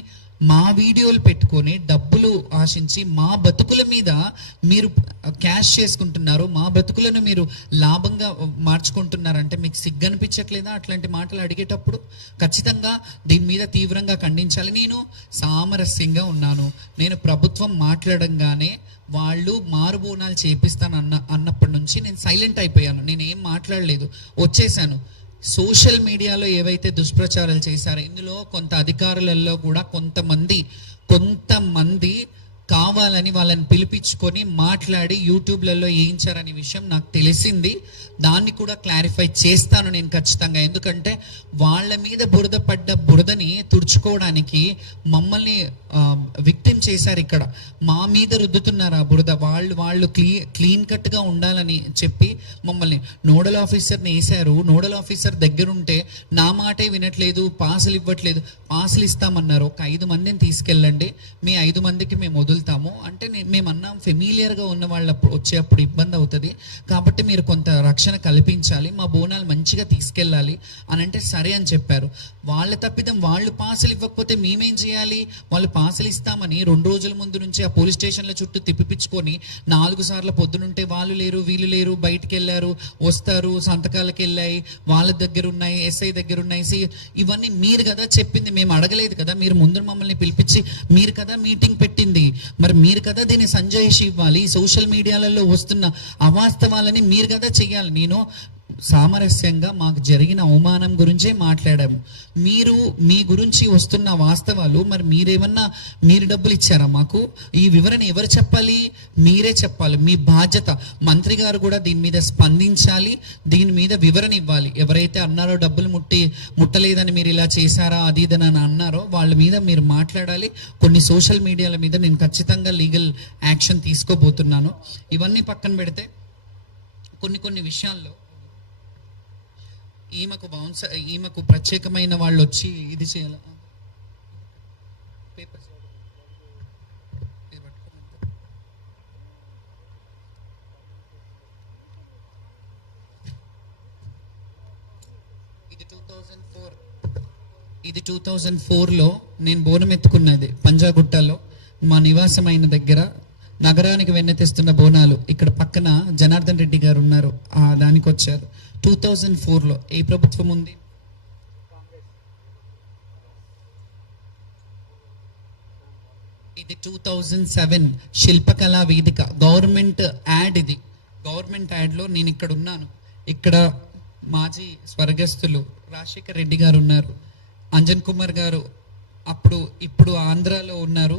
మా వీడియోలు పెట్టుకొని డబ్బులు ఆశించి మా బతుకుల మీద మీరు క్యాష్ చేసుకుంటున్నారు, మా బతుకులను మీరు లాభంగా మార్చుకుంటున్నారంటే మీకు సిగ్గు అనిపించట్లేదా? అట్లాంటి మాటలు అడిగేటప్పుడు ఖచ్చితంగా దీని మీద తీవ్రంగా ఖండించాలి. నేను సామరస్యంగా ఉన్నాను. నేను ప్రభుత్వం మాట్లాడంగానే వాళ్ళు మారుబోనాలు చేపిస్తాను అన్నప్పటి నుంచి నేను సైలెంట్ అయిపోయాను. నేను ఏం మాట్లాడలేదు, వచ్చేసాను. సోషల్ మీడియాలో ఏవైతే దుష్ప్రచారాలు చేశారో ఇందులో కొంత అధికారులలో కూడా కొంతమంది కావాలని వాళ్ళని పిలిపించుకొని మాట్లాడి యూట్యూబ్లలో వేయించారనే విషయం నాకు తెలిసింది. దాన్ని కూడా క్లారిఫై చేస్తాను నేను ఖచ్చితంగా. ఎందుకంటే వాళ్ళ మీద బురదని తుడుచుకోవడానికి మమ్మల్ని విక్టిమ్ చేశారు. ఇక్కడ మా మీద రుద్దుతున్నారు ఆ బురద. వాళ్ళు క్లీన్ కట్గా ఉండాలని చెప్పి మమ్మల్ని నోడల్ ఆఫీసర్ని వేశారు. నోడల్ ఆఫీసర్ దగ్గరుంటే నా మాటే వినట్లేదు, పాసులు ఇవ్వట్లేదు. పాసులు ఇస్తామన్నారు, ఒక 5 మందిని తీసుకెళ్ళండి, మీ 5 మందికి మేము వదులుతాము అంటే మేము అన్నాం ఫెమిలియర్గా ఉన్న వాళ్ళు వచ్చేటప్పుడు ఇబ్బంది అవుతుంది కాబట్టి మీరు కొంత రక్షణ కల్పించాలి, మా బోనాలు మంచిగా తీసుకెళ్ళాలి అని అంటే సరే అని చెప్పారు. వాళ్ళ తప్పిదం, వాళ్ళు పాసులు ఇవ్వకపోతే మేమేం చేయాలి? వాళ్ళు పాసులు ఇస్తామని 2 రోజుల ముందు నుంచి ఆ పోలీస్ స్టేషన్ల చుట్టూ తిప్పిపించుకొని 4 సార్లు పొద్దునుంటే వాళ్ళు లేరు వీళ్ళు లేరు, బయటికి వెళ్ళారు, వస్తారు, సంతకాలకు వెళ్ళాయి, వాళ్ళ దగ్గర ఉన్నాయి, ఎస్ఐ దగ్గర ఉన్నాయి. ఇవన్నీ మీరు కదా చెప్పింది, మేము అడగలేదు కదా. మీరు ముందు మమ్మల్ని పిలిపించి మీరు కదా మీటింగ్ పెట్టింది, మరి మీరు కదా దీన్ని సంజాయిషి ఇవ్వాలి. సోషల్ మీడియాలలో వస్తున్న అవాస్తవాలని మీరు కదా చెయ్యాలి. నేను సామరస్యంగా మాకు జరిగిన అవమానం గురించే మాట్లాడాము. మీరు మీ గురించి వస్తున్న వాస్తవాలు, మరి మీరు డబ్బులు ఇచ్చారా మాకు? ఈ వివరణ ఎవరు చెప్పాలి? మీరే చెప్పాలి, మీ బాధ్యత. మంత్రి గారు కూడా దీని మీద స్పందించాలి, దీని మీద వివరణ ఇవ్వాలి. ఎవరైతే అన్నారో డబ్బులు ముట్టలేదని మీరు ఇలా చేశారా అది ఇదని అన్నారో వాళ్ళ మీద మీరు మాట్లాడాలి. కొన్ని సోషల్ మీడియాల మీద నేను ఖచ్చితంగా లీగల్ యాక్షన్ తీసుకోబోతున్నాను. ఇవన్నీ పక్కన పెడితే కొన్ని విషయాల్లో ఈమెకు ప్రత్యేకమైన వాళ్ళు వచ్చి ఇది చేయాల. ఇది 2004లో నేను బోనం ఎత్తుకున్నది పంజాగుట్టలో మా నివాసమైన దగ్గర. నగరానికి వెన్నెతిస్తున్న బోనాలు. ఇక్కడ పక్కన జనార్దన్ రెడ్డి గారు ఉన్నారు, దానికి వచ్చారు. 2004లో ఏ ప్రభుత్వం ఉంది? ఇది 2007 శిల్పకళా వేదిక గవర్నమెంట్ యాడ్. ఇది గవర్నమెంట్ యాడ్లో నేను ఇక్కడ ఉన్నాను. ఇక్కడ మాజీ స్వర్గస్థులు రాజశేఖర్ రెడ్డి గారు ఉన్నారు, అంజన్ కుమార్ గారు ఇప్పుడు ఆంధ్రాలో ఉన్నారు,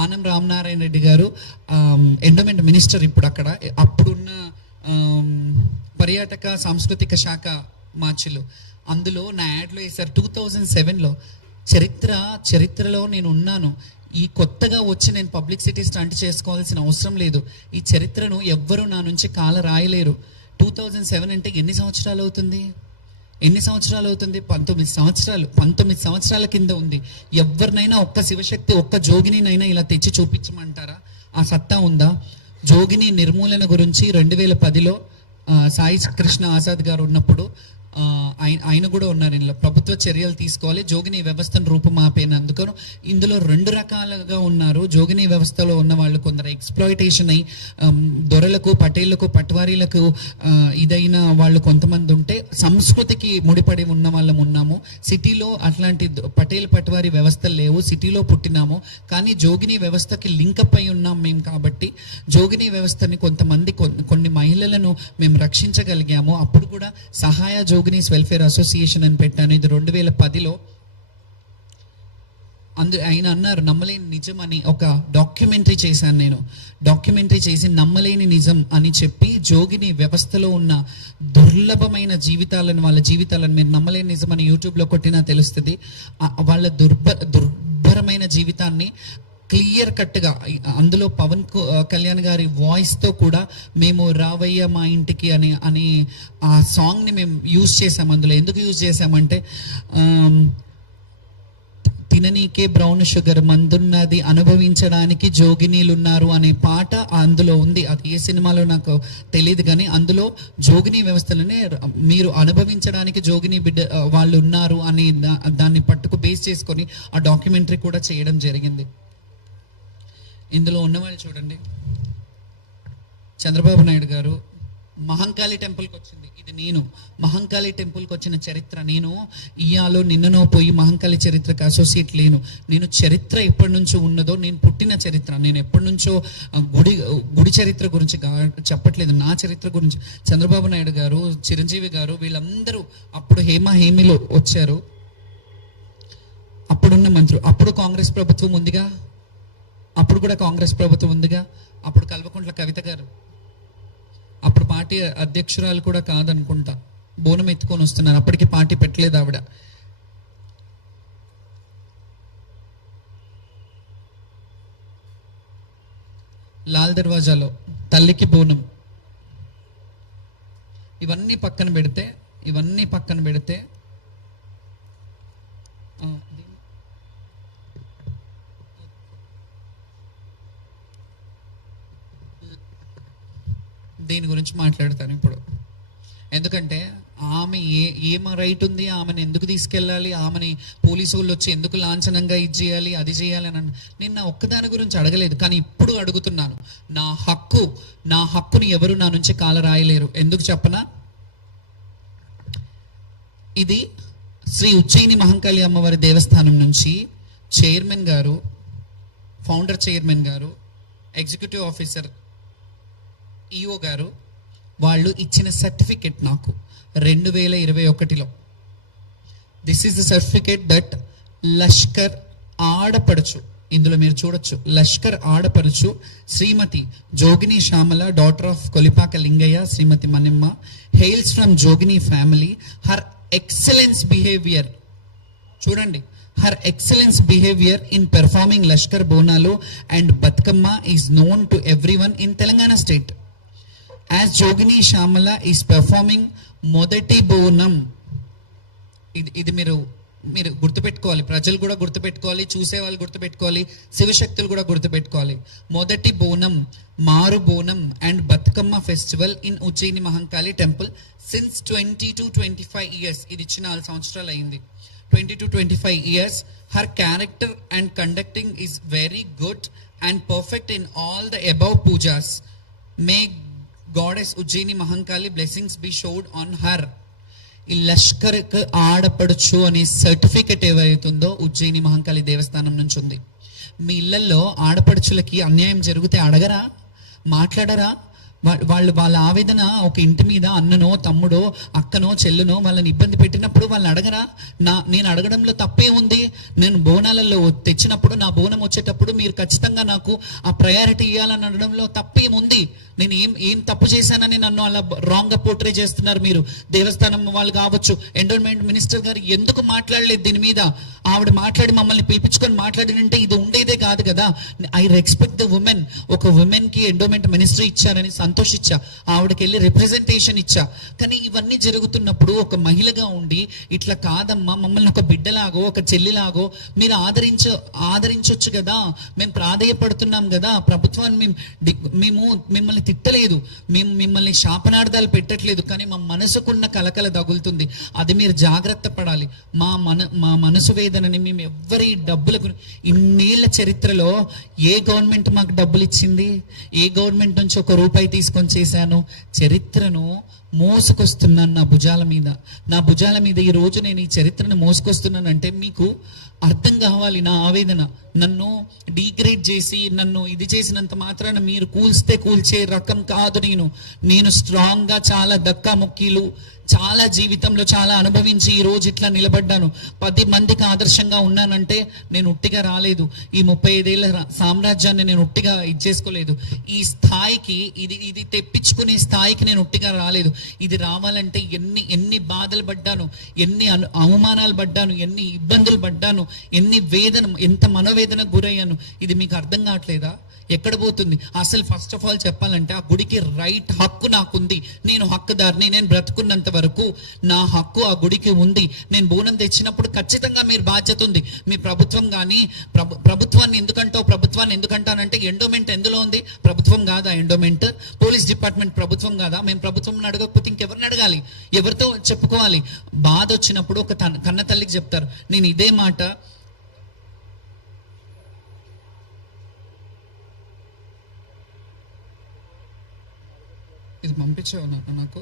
ఆనం రామనారాయణ రెడ్డి గారు ఎండోమెంట్ మినిస్టర్ ఇప్పుడు అక్కడ. అప్పుడున్న పర్యాటక సాంస్కృతిక శాఖ మార్చులు. అందులో నా యాడ్లో వేశారు 2007లో. చరిత్రలో నేను ఉన్నాను. ఈ కొత్తగా వచ్చి నేను పబ్లిసిటీ స్టంట్ చేసుకోవాల్సిన అవసరం లేదు. ఈ చరిత్రను ఎవ్వరూ నా నుంచి కాల రాయలేరు. 2007 అంటే ఎన్ని సంవత్సరాలు అవుతుంది? 19 సంవత్సరాలు. 19 సంవత్సరాల కింద ఉంది. ఎవరినైనా ఒక్క శివశక్తి, ఒక్క జోగినినైనా ఇలా తెచ్చి చూపించమంటారా? ఆ సత్తా ఉందా? జోగిని నిర్మూలన గురించి 2010లో సాయి కృష్ణ ఆజాద్ గారు ఉన్నప్పుడు ఆయన కూడా ఉన్నారు. ఇందులో ప్రభుత్వ చర్యలు తీసుకోవాలి, జోగిని వ్యవస్థను రూపుమాపేనందుకు. ఇందులో 2 రకాలుగా ఉన్నారు. జోగిని వ్యవస్థలో ఉన్న వాళ్ళు కొందరు ఎక్స్ప్లాయిటేషన్ అయి దొరలకు, పటేళ్లకు, పట్వారీలకు ఇదైన వాళ్ళు కొంతమంది ఉంటే, సంస్కృతికి ముడిపడి ఉన్న వాళ్ళం ఉన్నాము. సిటీలో అట్లాంటి పటేల్ పట్వారీ వ్యవస్థలు లేవు, సిటీలో పుట్టినాము. కానీ జోగిని వ్యవస్థకి లింకప్ అయి ఉన్నాం మేము. కాబట్టి జోగిని వ్యవస్థని కొన్ని మహిళలను మేము రక్షించగలిగాము. అప్పుడు కూడా సహాయ జోగినీస్ వెల్ఫేర్ అసోసియేషన్ అని పెట్టాను. ఇది 2010లో. ఆయన అన్నారు నమ్మలేని నిజం అని. ఒక డాక్యుమెంటరీ చేశాను నేను. డాక్యుమెంటరీ చేసి నమ్మలేని నిజం అని చెప్పి జోగిని వ్యవస్థలో ఉన్న దుర్లభమైన వాళ్ళ జీవితాలను మీరు నమ్మలేని నిజం అని యూట్యూబ్లో కొట్టినా తెలుస్తుంది. వాళ్ళ దుర్భరమైన జీవితాన్ని క్లియర్ కట్గా అందులో పవన్ కళ్యాణ్ గారి వాయిస్తో కూడా మేము రావయ్య మా ఇంటికి అని ఆ సాంగ్ని మేము యూజ్ చేసాం. అందులో ఎందుకు యూజ్ చేసామంటే, తిననీకే బ్రౌన్ షుగర్ మందున్నది, అనుభవించడానికి జోగినీలు ఉన్నారు అనే పాట అందులో ఉంది. అది ఏ సినిమాలో నాకు తెలియదు, కానీ అందులో జోగిని వ్యవస్థలనే మీరు అనుభవించడానికి జోగిని బిడ్డ వాళ్ళు ఉన్నారు అని దాన్ని పట్టుకు బేస్ చేసుకొని ఆ డాక్యుమెంటరీ కూడా చేయడం జరిగింది. ఇందులో ఉన్నవాళ్ళు చూడండి, చంద్రబాబు నాయుడు గారు మహంకాళి టెంపుల్కి వచ్చింది. ఇది నేను మహంకాళి టెంపుల్కి వచ్చిన చరిత్ర. నేను ఇయాలో నిన్ననో పోయి మహంకాళి చరిత్రకు అసోసియేట్ లేను. నేను చరిత్ర ఎప్పటి నుంచో ఉన్నదో, నేను పుట్టిన చరిత్ర, నేను ఎప్పటి నుంచో గుడి చరిత్ర గురించి చెప్పట్లేదు, నా చరిత్ర గురించి. చంద్రబాబు నాయుడు గారు, చిరంజీవి గారు వీళ్ళందరూ అప్పుడు హేమీలో వచ్చారు. అప్పుడున్న మంత్రులు, అప్పుడు కాంగ్రెస్ ప్రభుత్వం ఉందిగా, అప్పుడు కూడా కాంగ్రెస్ ప్రభుత్వం ఉందిగా. అప్పుడు కల్వకుంట్ల కవిత గారు అప్పుడు పార్టీ అధ్యక్షురాలు కూడా కాదనుకుంటా, బోనం ఎత్తుకొని వస్తున్నారు. అప్పటికి పార్టీ పెట్టలేదు ఆవిడ. లాల్ దర్వాజాలో తల్లికి బోనం. ఇవన్నీ పక్కన పెడితే దీని గురించి మాట్లాడతాను ఇప్పుడు. ఎందుకంటే ఆమె ఏం రైట్ ఉంది, ఆమెను ఎందుకు తీసుకెళ్ళాలి, ఆమెని పోలీసు వాళ్ళు వచ్చి ఎందుకు లాంఛనంగా ఇది చేయాలి, అది చేయాలి అని నేను నా ఒక్కదాని గురించి అడగలేదు. కానీ ఇప్పుడు అడుగుతున్నాను, నా హక్కుని ఎవరు నా నుంచి కాల రాయలేరు. ఎందుకు చెప్పనా? ఇది శ్రీ ఉజ్జయిని మహంకాళి అమ్మవారి దేవస్థానం నుంచి చైర్మన్ గారు, ఫౌండర్ చైర్మన్ గారు, ఎగ్జిక్యూటివ్ ఆఫీసర్ ఈఓ గారు వాళ్ళు ఇచ్చిన సర్టిఫికెట్ నాకు 2021లో. This is the certificate that Lashkar ఆడపడుచు, ఇందులో మీరు చూడొచ్చు, లష్కర్ ఆడపడుచు Shrimati Jogini Shyamala, daughter of Kolipaka Lingaiah, Shrimati Manimma, hails from Jogini family. Her excellence behaviour, చూడండి, her excellence behavior in performing Lashkar Bonalu and Batkamma is known to everyone in Telangana state. As Jogini Shamala is performing Modati Bonam. ఇది మీరు గుర్తుపెట్టుకోవాలి, ప్రజలు కూడా గుర్తుపెట్టుకోవాలి, చూసే వాళ్ళు గుర్తుపెట్టుకోవాలి, శివశక్తులు కూడా గుర్తుపెట్టుకోవాలి. మొదటి బోనం, మారు Bonam and Bathukamma festival in Ujjaini Mahankali temple since 20 to 25 years. ఇది ఇచ్చి 4 సంవత్సరాలు అయింది. 20 to 25 years. Her character and conducting is very good and perfect in all the above pujas. May Goddess Ujjaini Mahankali blessings be showed on her. ఈ లష్కర్కి ఆడపడుచు అనే certificate ఏవైతుందో Ujjaini Mahankali దేవస్థానం నుంచి ఉంది. మీ ఇళ్లలో ఆడపడుచులకి అన్యాయం జరిగితే అడగరా, మాట్లాడరా? వాళ్ళ ఆవేదన ఒక ఇంటి మీద అన్ననో తమ్ముడో అక్కనో చెల్లునో వాళ్ళని ఇబ్బంది పెట్టినప్పుడు వాళ్ళని అడగరా? నేను అడగడంలో తప్పే ఉంది. నేను బోనాలలో తెచ్చినప్పుడు నా బోనం వచ్చేటప్పుడు మీరు ఖచ్చితంగా నాకు ఆ ప్రయారిటీ ఇవ్వాలని అనడంలో తప్పేముంది? నేను ఏం తప్పు చేశానని నన్ను అలా రాంగ్ గా పోర్ట్రే చేస్తున్నారు మీరు. దేవస్థానం వాళ్ళు కావచ్చు, ఎండోన్మెంట్ మినిస్టర్ గారు ఎందుకు మాట్లాడలేదు దీని మీద? ఆవిడ మాట్లాడి మమ్మల్ని పిలిపించుకొని మాట్లాడినంటే ఇది ఉండేదే కాదు కదా. I respect the women. ఒక ఉమెన్ కి ఎండోన్మెంట్ మినిస్టర్ ఇచ్చారని సంతోషించా, ఆవిడకి వెళ్ళి రిప్రజెంటేషన్ ఇచ్చా. కానీ ఇవన్నీ జరుగుతున్నప్పుడు ఒక మహిళగా ఉండి ఇట్లా కాదమ్మా, మమ్మల్ని ఒక బిడ్డలాగో ఒక చెల్లిలాగో మీరు ఆదరించొచ్చు కదా. మేము ప్రాధేయపడుతున్నాం కదా. ప్రభుత్వాన్ని మేము మిమ్మల్ని తిట్టలేదు, మేము మిమ్మల్ని శాపనార్థాలు పెట్టట్లేదు, కానీ మా మనసుకున్న కలకల తగులుతుంది. అది మీరు జాగ్రత్త పడాలి. మా మనసు వేదనని మేము ఎవ్వరి డబ్బులకు, ఇన్నేళ్ల చరిత్రలో ఏ గవర్నమెంట్ మాకు డబ్బులు ఇచ్చింది? ఏ గవర్నమెంట్ నుంచి ఒక రూపాయి తీసుకొని చేశాను? చరిత్రను మోసుకొస్తున్నాను నా భుజాల మీద. ఈ రోజు నేను ఈ చరిత్రను మోసుకొస్తున్నానంటే మీకు అర్థం కావాలి నా ఆవేదన. నన్ను డీగ్రేడ్ చేసి నన్ను ఇది చేసినంత మాత్రాన మీరు కూల్చే రకం కాదు. నేను స్ట్రాంగ్ గా చాలా దక్కా ముక్కీలు చాలా జీవితంలో చాలా అనుభవించి ఈ రోజు ఇట్లా నిలబడ్డాను. 10 మందికి ఆదర్శంగా ఉన్నానంటే నేను ఉట్టిగా రాలేదు. ఈ 35 ఏళ్ల సామ్రాజ్యాన్ని నేను ఉట్టిగా ఇచ్చేసుకోలేదు. ఈ స్థాయికి ఇది తెప్పించుకునే స్థాయికి నేను ఉట్టిగా రాలేదు. ఇది రావాలంటే ఎన్ని బాధలు పడ్డాను, ఎన్ని అవమానాలు పడ్డాను, ఎన్ని ఇబ్బందులు పడ్డాను, ఎంత మనోవేదనకు గురయ్యాను. ఇది మీకు అర్థం కావట్లేదా? ఎక్కడ పోతుంది అసలు? ఫస్ట్ ఆఫ్ ఆల్ చెప్పాలంటే ఆ గుడికి రైట్ హక్కు నాకుంది. నేను హక్కుదారిని. నేను బ్రతుకున్నంత వరకు నా హక్కు ఆ గుడికి ఉంది. నేను బోనం తెచ్చినప్పుడు ఖచ్చితంగా మీరు బాధ్యత ఉంది. మీ ప్రభుత్వం కానీ ప్రభుత్వాన్ని ఎందుకంటానంటే ఎండోమెంట్ ఎందులో ఉంది? ప్రభుత్వం కాదా ఎండోమెంట్? పోలీస్ డిపార్ట్మెంట్ ప్రభుత్వం కాదా? మేము ప్రభుత్వం అడగకపోతే ఇంకెవరిని అడగాలి? ఎవరితో చెప్పుకోవాలి? బాధ వచ్చినప్పుడు ఒక కన్న తల్లికి చెప్తారు. నేను ఇదే మాట ఇది పంపించావు నాకు.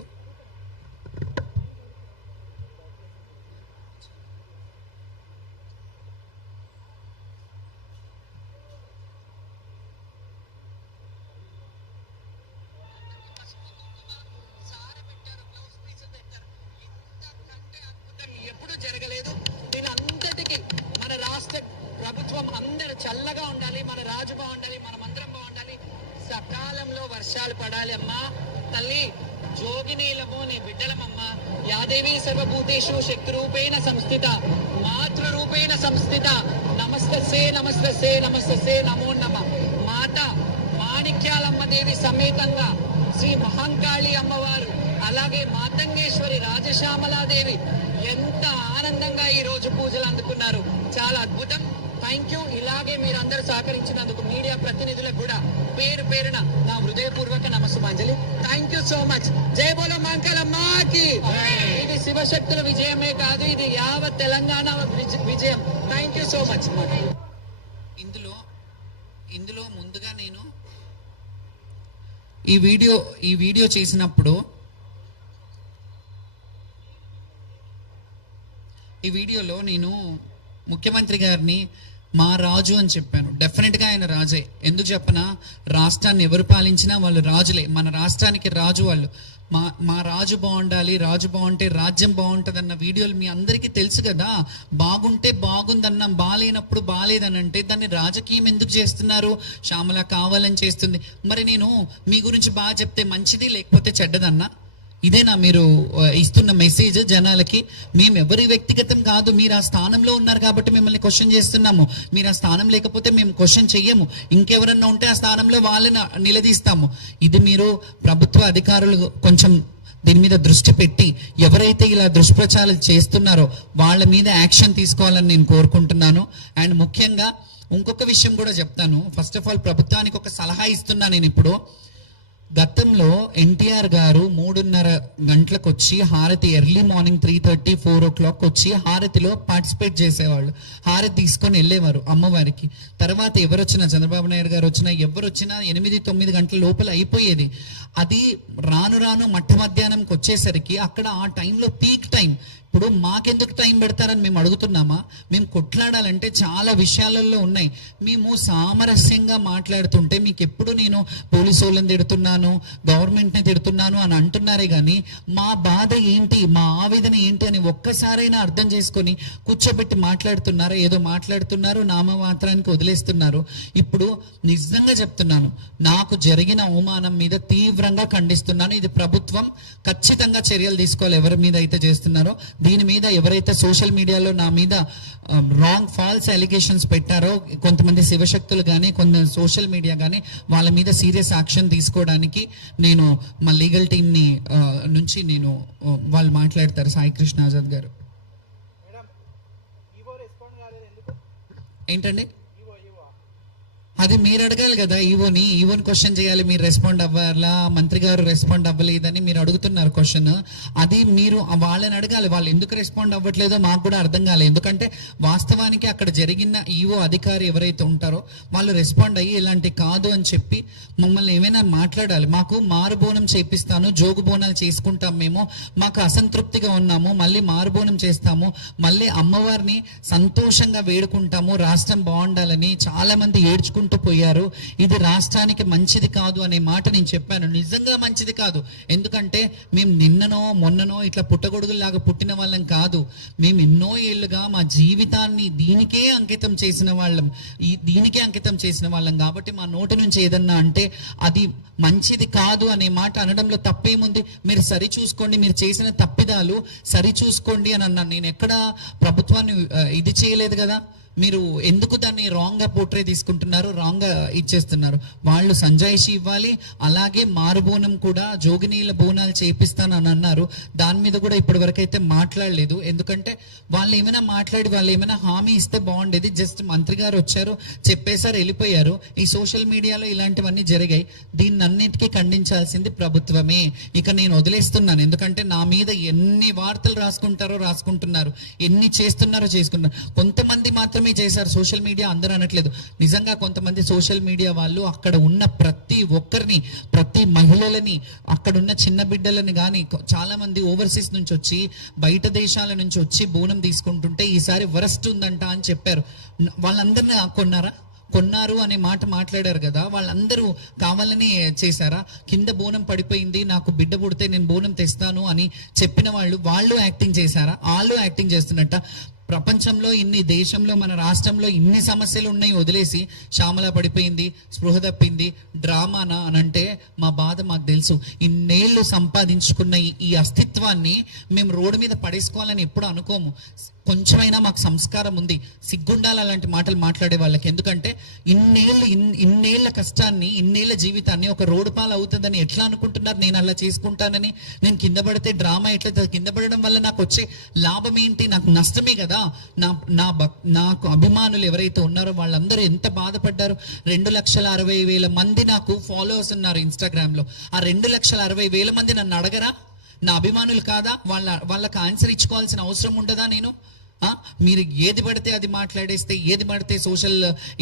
ఎప్పుడు జరగలేదు. దీనంతటికి మన రాష్ట్ర ప్రభుత్వం అందరూ చల్లగా ఉండాలి, మన రాజు బాగుండాలి, మనమందరం బాగుండాలి, సకాలంలో వర్షాలు పడాలి. అమ్మా తల్లి జోగినీలము నీ బిడ్డలమమ్మా. యాదేవి సర్వభూతేషు శక్తి రూపేణ సంస్థిత మాతృరూపేణ సంస్థిత. నమస్తే నమో నమ. మాత మాణిక్యాలమ్మ దేవి సమేతంగా శ్రీ మహంకాళి అమ్మవారు, అలాగే మాతంగేశ్వరి రాజశ్యామలాదేవి ఎంత ఆనందంగా ఈ రోజు పూజలు అందుకున్నారు. చాలా అద్భుతం. Thank you. ఇలాగే మీరందరూ సహకరించినందుకు మీడియా ప్రతినిధులకు కూడా పేరున నా హృదయపూర్వక నమస్సుమాంజలి. Thank you so much. జై బోలో మాంకాళమ్మకి. ఇది శివశక్తుల విజయమే కాదు, ఇది యావత్ తెలంగాణ విజయం. Thank you so much. ఇందులో ముందుగా నేను ఈ వీడియో చేసినప్పుడు ఈ వీడియోలో నేను ముఖ్యమంత్రి గారిని మా రాజు అని చెప్పాను. డెఫినెట్గా ఆయన రాజే. ఎందుకు చెప్పనా? రాష్ట్రాన్ని ఎవరు పాలించినా వాళ్ళు రాజులే. మన రాష్ట్రానికి రాజు వాళ్ళు. మా రాజు బాగుండాలి, రాజు బాగుంటే రాజ్యం బాగుంటుంది అన్న వీడియోలు మీ అందరికీ తెలుసు కదా. బాగుంటే బాగుందన్నాం, బాగాలేనప్పుడు బాగాలేదనంటే దాన్ని రాజకీయం ఎందుకు చేస్తున్నారు? శ్యామల కావాలని చేస్తుంది. మరి నేను మీ గురించి బాగా చెప్తే మంచిది, లేకపోతే చెడ్డదన్నా? ఇదేనా మీరు ఇస్తున్న మెసేజ్ జనాలకి? మేము ఎవరి వ్యక్తిగతం కాదు, మీరు ఆ స్థానంలో ఉన్నారు కాబట్టి మిమ్మల్ని క్వశ్చన్ చేస్తున్నాము. మీరు ఆ స్థానం లేకపోతే మేము క్వశ్చన్ చెయ్యము. ఇంకెవరన్నా ఉంటే ఆ స్థానంలో వాళ్ళని నిలదీస్తాము. ఇది మీరు ప్రభుత్వ అధికారులు కొంచెం దీని మీద దృష్టి పెట్టి ఎవరైతే ఇలా దుష్ప్రచారాలు చేస్తున్నారో వాళ్ళ మీద యాక్షన్ తీసుకోవాలని నేను కోరుకుంటున్నాను. అండ్ ముఖ్యంగా ఇంకొక విషయం కూడా చెప్తాను. ఫస్ట్ ఆఫ్ ఆల్ ప్రభుత్వానికి ఒక సలహా ఇస్తున్నా నేను ఇప్పుడు. గతంలో ఎన్టీఆర్ గారు 3:30 గంటలకు వచ్చి హారతి, ఎర్లీ మార్నింగ్ 3:30, 4 o'clock వచ్చి హారతిలో పార్టిసిపేట్ చేసేవాళ్ళు. హారతి తీసుకొని వెళ్ళేవారు అమ్మవారికి. తర్వాత ఎవరు వచ్చినా, చంద్రబాబు నాయుడు గారు వచ్చినా, ఎవరు వచ్చినా 8-9 గంటల లోపల అయిపోయేది. అది రాను రాను మట్ట మధ్యాహ్నంకి వచ్చేసరికి అక్కడ ఆ టైంలో పీక్ టైం. ఇప్పుడు మాకెందుకు టైం పెడతారని మేము అడుగుతున్నామా? మేము కొట్లాడాలంటే చాలా విషయాలలో ఉన్నాయి. మేము సామరస్యంగా మాట్లాడుతుంటే మీకు ఎప్పుడు నేను పోలీసు వాళ్ళని తిడుతున్నాను, గవర్నమెంట్ని తిడుతున్నాను అని అంటున్నారే కానీ మా బాధ ఏంటి, మా ఆవేదన ఏంటి అని ఒక్కసారైనా అర్థం చేసుకొని కూర్చోబెట్టి మాట్లాడుతున్నారా? ఏదో మాట్లాడుతున్నారు, నామమాత్రానికి వదిలేస్తున్నారు. ఇప్పుడు నిజంగా చెప్తున్నాను, నాకు జరిగిన అవమానం మీద తీవ్రంగా ఖండిస్తున్నాను. ఇది ప్రభుత్వం ఖచ్చితంగా చర్యలు తీసుకోవాలి ఎవరి మీద అయితే చేస్తున్నారో. దీని మీద ఎవరైతే సోషల్ మీడియాలో నా మీద రాంగ్ ఫాల్స్ అలిగేషన్స్ పెట్టారో, కొంతమంది శివశక్తులు కానీ కొంత సోషల్ మీడియా కానీ, వాళ్ళ మీద సీరియస్ యాక్షన్ తీసుకోవడానికి నేను మా లీగల్ టీమ్ని నుంచి నేను వాళ్ళు మాట్లాడతారు. సాయి కృష్ణ ఆజాద్ గారు. ఏంటండి అది మీరు అడగాలి కదా, ఈవోని క్వశ్చన్ చేయాలి. మీరు రెస్పాండ్ అవ్వాలా, మంత్రి గారు రెస్పాండ్ అవ్వలేదని మీరు అడుగుతున్నారు క్వశ్చన్. అది మీరు వాళ్ళని అడగాలి. వాళ్ళు ఎందుకు రెస్పాండ్ అవ్వట్లేదో మాకు కూడా అర్థం కాలేదు. ఎందుకంటే వాస్తవానికి అక్కడ జరిగిన ఈవో అధికారి ఎవరైతే ఉంటారో వాళ్ళు రెస్పాండ్ అయ్యి ఇలాంటి కాదు అని చెప్పి మమ్మల్ని ఏమైనా మాట్లాడాలి. మాకు మారుబోనం చేపిస్తాను, జోగు బోనాలు చేసుకుంటాం, మేము మాకు అసంతృప్తిగా ఉన్నాము, మళ్ళీ మారుబోనం చేస్తాము, మళ్ళీ అమ్మవారిని సంతోషంగా వేడుకుంటాము, రాష్ట్రం బాగుండాలని చాలా మంది ఏడ్చుకుంటారు పోయారు. ఇది రాష్ట్రానికి మంచిది కాదు అనే మాట నేను చెప్పాను. నిజంగా మంచిది కాదు. ఎందుకంటే మేము నిన్ననో మొన్ననో ఇట్లా పుట్టగొడుగులాగా పుట్టిన వాళ్ళం కాదు. మేము ఎన్నో ఏళ్ళుగా మా జీవితాన్ని దీనికే అంకితం చేసిన వాళ్ళం కాబట్టి మా నోటి నుంచి ఏదన్నా అంటే అది మంచిది కాదు అనే మాట అనడంలో తప్పేముంది? మీరు సరి చూసుకోండి, మీరు చేసిన తప్పిదాలు సరి చూసుకోండి అని అన్నాను. నేను ఎక్కడ ప్రభుత్వాన్ని ఇది చేయలేదు కదా. మీరు ఎందుకు దాన్ని రాంగ్గా పోర్ట్రే తీసుకుంటున్నారు, రాంగ్గా ఇచ్చేస్తున్నారు? వాళ్ళు సంజాయిషి ఇవ్వాలి. అలాగే మారుబోనం కూడా జోగినీల బోనాలు చేపిస్తానని అన్నారు. దాని మీద కూడా ఇప్పటి వరకు అయితే మాట్లాడలేదు. ఎందుకంటే వాళ్ళు ఏమైనా మాట్లాడి వాళ్ళు ఏమైనా హామీ ఇస్తే బాగుండేది. జస్ట్ మంత్రి గారు వచ్చారు, చెప్పేశారు, వెళ్ళిపోయారు. ఈ సోషల్ మీడియాలో ఇలాంటివన్నీ జరిగాయి. దీన్ని అన్నిటికీ ఖండించాల్సింది ప్రభుత్వమే. ఇక నేను వదిలేస్తున్నాను. ఎందుకంటే నా మీద ఎన్ని వార్తలు రాసుకుంటున్నారు, ఎన్ని చేసుకుంటున్నారు. కొంతమంది మాత్రం చేశారు సోషల్ మీడియా, అందరూ అనట్లేదు. నిజంగా కొంతమంది సోషల్ మీడియా వాళ్ళు అక్కడ ఉన్న ప్రతి ఒక్కరిని, ప్రతి మహిళలని, అక్కడ ఉన్న చిన్న బిడ్డలని కానీ చాలా మంది ఓవర్సీస్ నుంచి వచ్చి, బయట దేశాల నుంచి వచ్చి బోనం తీసుకుంటుంటే ఈసారి వరస్ట్ ఉందంట అని చెప్పారు. వాళ్ళందరినీ కొన్నారు అనే మాట మాట్లాడారు కదా, వాళ్ళందరూ కావాలని చేశారా? కింద బోనం పడిపోయింది, నాకు బిడ్డ పుడితే నేను బోనం తెస్తాను అని చెప్పిన వాళ్ళు యాక్టింగ్ చేశారా? వాళ్ళు యాక్టింగ్ చేస్తున్నట్ట. ప్రపంచంలో దేశంలో మన రాష్ట్రంలో ఇన్ని సమస్యలు ఉన్నాయి వదిలేసి శ్యామల పడిపోయింది, స్పృహ తప్పింది, డ్రామానా అని అంటే మా బాధ మాకు తెలుసు. ఇన్నేళ్ళు సంపాదించుకున్న ఈ అస్తిత్వాన్ని మేము రోడ్డు మీద పడేసుకోవాలని ఎప్పుడు అనుకోము. కొంచెమైనా మాకు సంస్కారం ఉంది, సిగ్గుండాలి అలాంటి మాటలు మాట్లాడే వాళ్ళకి. ఎందుకంటే ఇన్నేళ్ల కష్టాన్ని, ఇన్నేళ్ల జీవితాన్ని ఒక రోడ్డు పాలు అవుతుందని ఎట్లా అనుకుంటున్నారు? నేను అలా చేసుకుంటానని. నేను కింద పడితే డ్రామా ఎట్లయితే? కింద పడడం వల్ల నాకు వచ్చే లాభం ఏంటి? నాకు నష్టమే కదా. నాకు అభిమానులు ఎవరైతే ఉన్నారో వాళ్ళందరూ ఎంత బాధపడ్డారు. 2,60,000 మంది నాకు ఫాలోవర్స్ ఉన్నారు ఇన్స్టాగ్రామ్ లో. ఆ 2,60,000 మంది నన్ను అడగరా? నా అభిమానులు కాదా? వాళ్ళకి ఆన్సర్ ఇచ్చుకోవాల్సిన అవసరం ఉండదా? మీరు ఏది పడితే అది మాట్లాడేస్తే, ఏది పడితే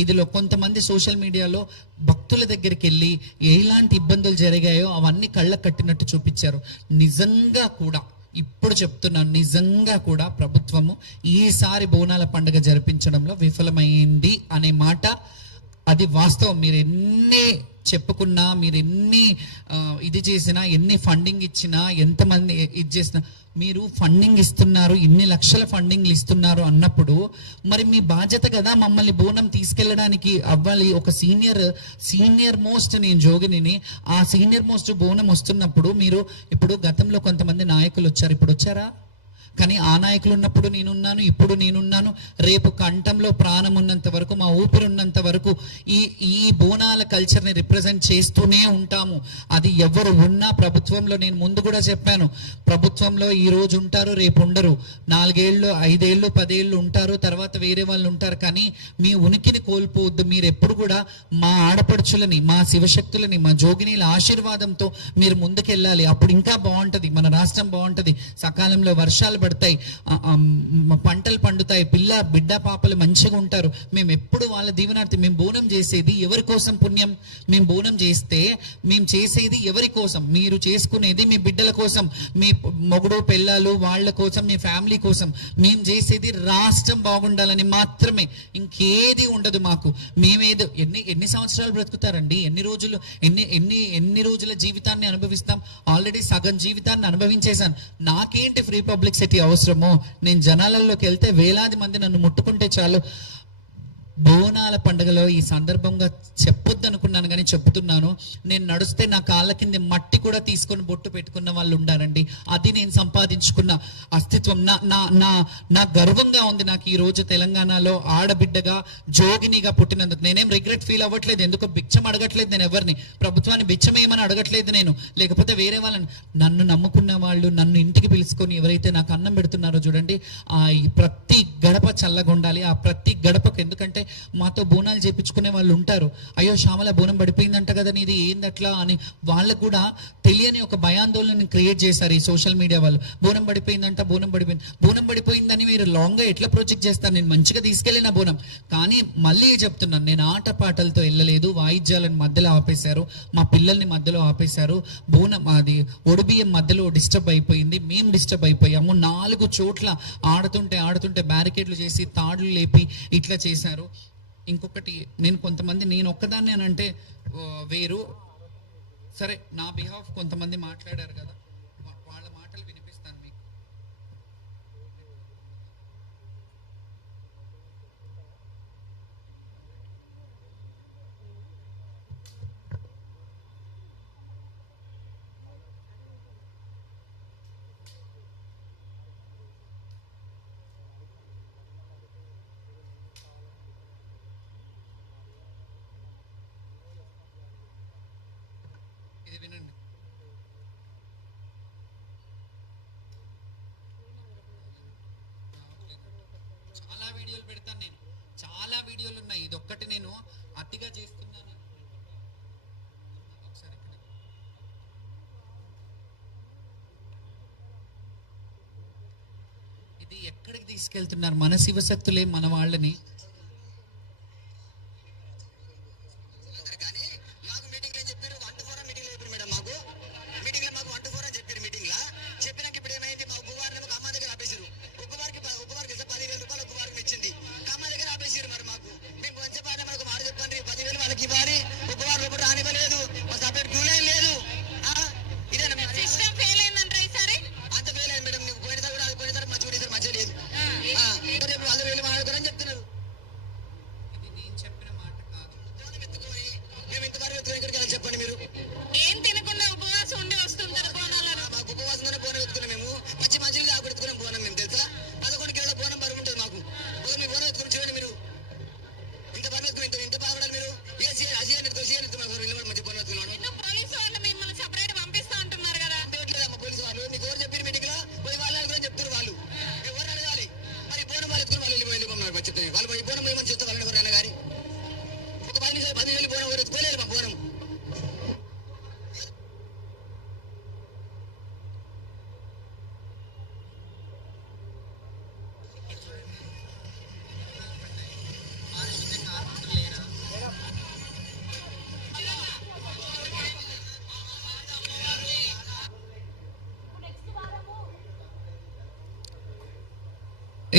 ఇదిలో కొంతమంది సోషల్ మీడియాలో భక్తుల దగ్గరికి వెళ్ళి ఎలాంటి ఇబ్బందులు జరిగాయో అవన్నీ కళ్ళకు కట్టినట్టు చూపించారు. నిజంగా కూడా ఇప్పుడు చెప్తున్నాను, నిజంగా కూడా ప్రభుత్వము ఈసారి బోనాల పండుగ జరిపించడంలో విఫలమైంది అనే మాట అది వాస్తవం. మీరు ఎన్ని చెప్పుకున్నా, మీరు ఎన్ని ఇది చేసినా, ఎన్ని ఫండింగ్ ఇచ్చినా, ఎంతమంది ఇది చేసినా, మీరు ఫండింగ్ ఇస్తున్నారు, ఇన్ని లక్షల ఫండింగ్లు ఇస్తున్నారు అన్నప్పుడు మరి మీ బాధ్యత కదా మమ్మల్ని బోనం తీసుకెళ్ళడానికి అవ్వాలి. ఒక సీనియర్ మోస్ట్ నేను జోగిని, ఆ సీనియర్ మోస్ట్ బోనం వస్తున్నప్పుడు మీరు ఇప్పుడు గతంలో కొంతమంది నాయకులు వచ్చారు, ఇప్పుడు వచ్చారా? కానీ ఆ నాయకులు ఉన్నప్పుడు నేనున్నాను, ఇప్పుడు నేనున్నాను, రేపు కంఠంలో ప్రాణం ఉన్నంత వరకు, మా ఊపిరి ఉన్నంత వరకు ఈ ఈ బోనాల కల్చర్ని రిప్రజెంట్ చేస్తూనే ఉంటాము. అది ఎవరు ఉన్నా ప్రభుత్వంలో, నేను ముందు కూడా చెప్పాను, ప్రభుత్వంలో ఈ రోజు ఉంటారు, రేపు ఉండరు, 4 ఏళ్ళు 5 ఏళ్ళు 10 ఏళ్ళు ఉంటారు, తర్వాత వేరే వాళ్ళు ఉంటారు. కానీ మీ ఉనికిని కోల్పోవద్దు. మీరు ఎప్పుడు కూడా మా ఆడపడుచులని, మా శివశక్తులని, మా జోగినీల ఆశీర్వాదంతో మీరు ముందుకెళ్ళాలి. అప్పుడు ఇంకా బాగుంటది, మన రాష్ట్రం బాగుంటది, సకాలంలో వర్షాలు పడతాయి, పంటలు పండుతాయి, బిడ్డ పాపలు మంచిగా ఉంటారు. మేము ఎప్పుడు వాళ్ళ దీవెనార్థి. మేము బోనం చేసేది ఎవరి కోసం పుణ్యం? మేము బోనం చేస్తే మేము చేసేది ఎవరి కోసం? మీరు చేసుకునేది మీ బిడ్డల కోసం, మీ మొగుడు పెళ్ళాలు వాళ్ళ కోసం, మీ ఫ్యామిలీ కోసం. మేము చేసేది రాష్ట్రం బాగుండాలని మాత్రమే, ఇంకేది ఉండదు మాకు. మేమేదో ఎన్ని సంవత్సరాలు బ్రతుకుతారండి? ఎన్ని రోజుల జీవితాన్ని అనుభవిస్తాం? ఆల్రెడీ సగం జీవితాన్ని అనుభవించేశాను. నాకేంటి ఫ్రీ పబ్లిసిటీ అవసరమో? నేను జనాలలోకి వెళ్తే వేలాది మంది నన్ను ముట్టుకుంటే చాలు. బోనాల పండుగలో ఈ సందర్భంగా చెప్పొద్దు అనుకున్నాను, కానీ చెప్తున్నాను. నేను నడుస్తే నా కాళ్ళ కింద మట్టి కూడా తీసుకొని బొట్టు పెట్టుకున్న వాళ్ళు ఉండారండి. అది నేను సంపాదించుకున్న అస్తిత్వం. నా గర్వంగా ఉంది నాకు ఈ రోజు తెలంగాణలో ఆడబిడ్డగా, జోగినిగా పుట్టినందుకు. నేనేం రిగ్రెట్ ఫీల్ అవ్వట్లేదు, ఎందుకో భిక్షం అడగట్లేదు నేను ఎవరిని, ప్రభుత్వాన్ని బిచ్చమేయమని అడగట్లేదు నేను, లేకపోతే వేరే వాళ్ళని. నన్ను నమ్ముకున్న వాళ్ళు, నన్ను ఇంటికి పిలుచుకొని ఎవరైతే నాకు అన్నం పెడుతున్నారో చూడండి, ఆ ప్రతి గడప చల్లగా ఉండాలి. ఆ ప్రతి గడపకు, ఎందుకంటే మాతో బోనాలు చేపించుకునే వాళ్ళు ఉంటారు, అయ్యో శ్యామల బోనం పడిపోయిందంట కదా, నీది ఏందట్లా అని. వాళ్ళకు కూడా తెలియని ఒక భయాందోళన క్రియేట్ చేశారు ఈ సోషల్ మీడియా వాళ్ళు. బోనం పడిపోయిందంట, బోనం పడిపోయిందని మీరు లాంగ్ గా ఎట్లా ప్రొజెక్ట్ చేస్తారు? నేను మంచిగా తీసుకెళ్ళిన బోనం. కానీ మళ్ళీ చెప్తున్నాను, నేను ఆటపాటలతో వెళ్ళలేదు, వాయిద్యాలను మధ్యలో ఆపేశారు, మా పిల్లల్ని మధ్యలో ఆపేశారు, బోనం అది ఒడిబియ్యం మధ్యలో డిస్టర్బ్ అయిపోయింది, మేము డిస్టర్బ్ అయిపోయాము. 4 చోట్ల ఆడుతుంటే బ్యారికేడ్లు చేసి తాడులు లేపి ఇట్లా చేశారు. ఇంకొకటి, నేను ఒక్కదాన్ని అని అంటే వేరు. సరే, నా బిహాఫ్ కొంతమంది మాట్లాడారు కదా, వాళ్ళ మాటలు వినిపిస్తాను మీకు. ఇది వినండి. చాలా వీడియోలు పెడతాను నేను, చాలా వీడియోలు ఉన్నాయి. ఇది ఒక్కటి నేను అతిగా చేస్తున్నాను. ఒకసారి ఇక్కడ. ఇది ఎక్కడికి తీసుకెళ్తున్నారు? మన శివశక్తులే మన వాళ్ళని.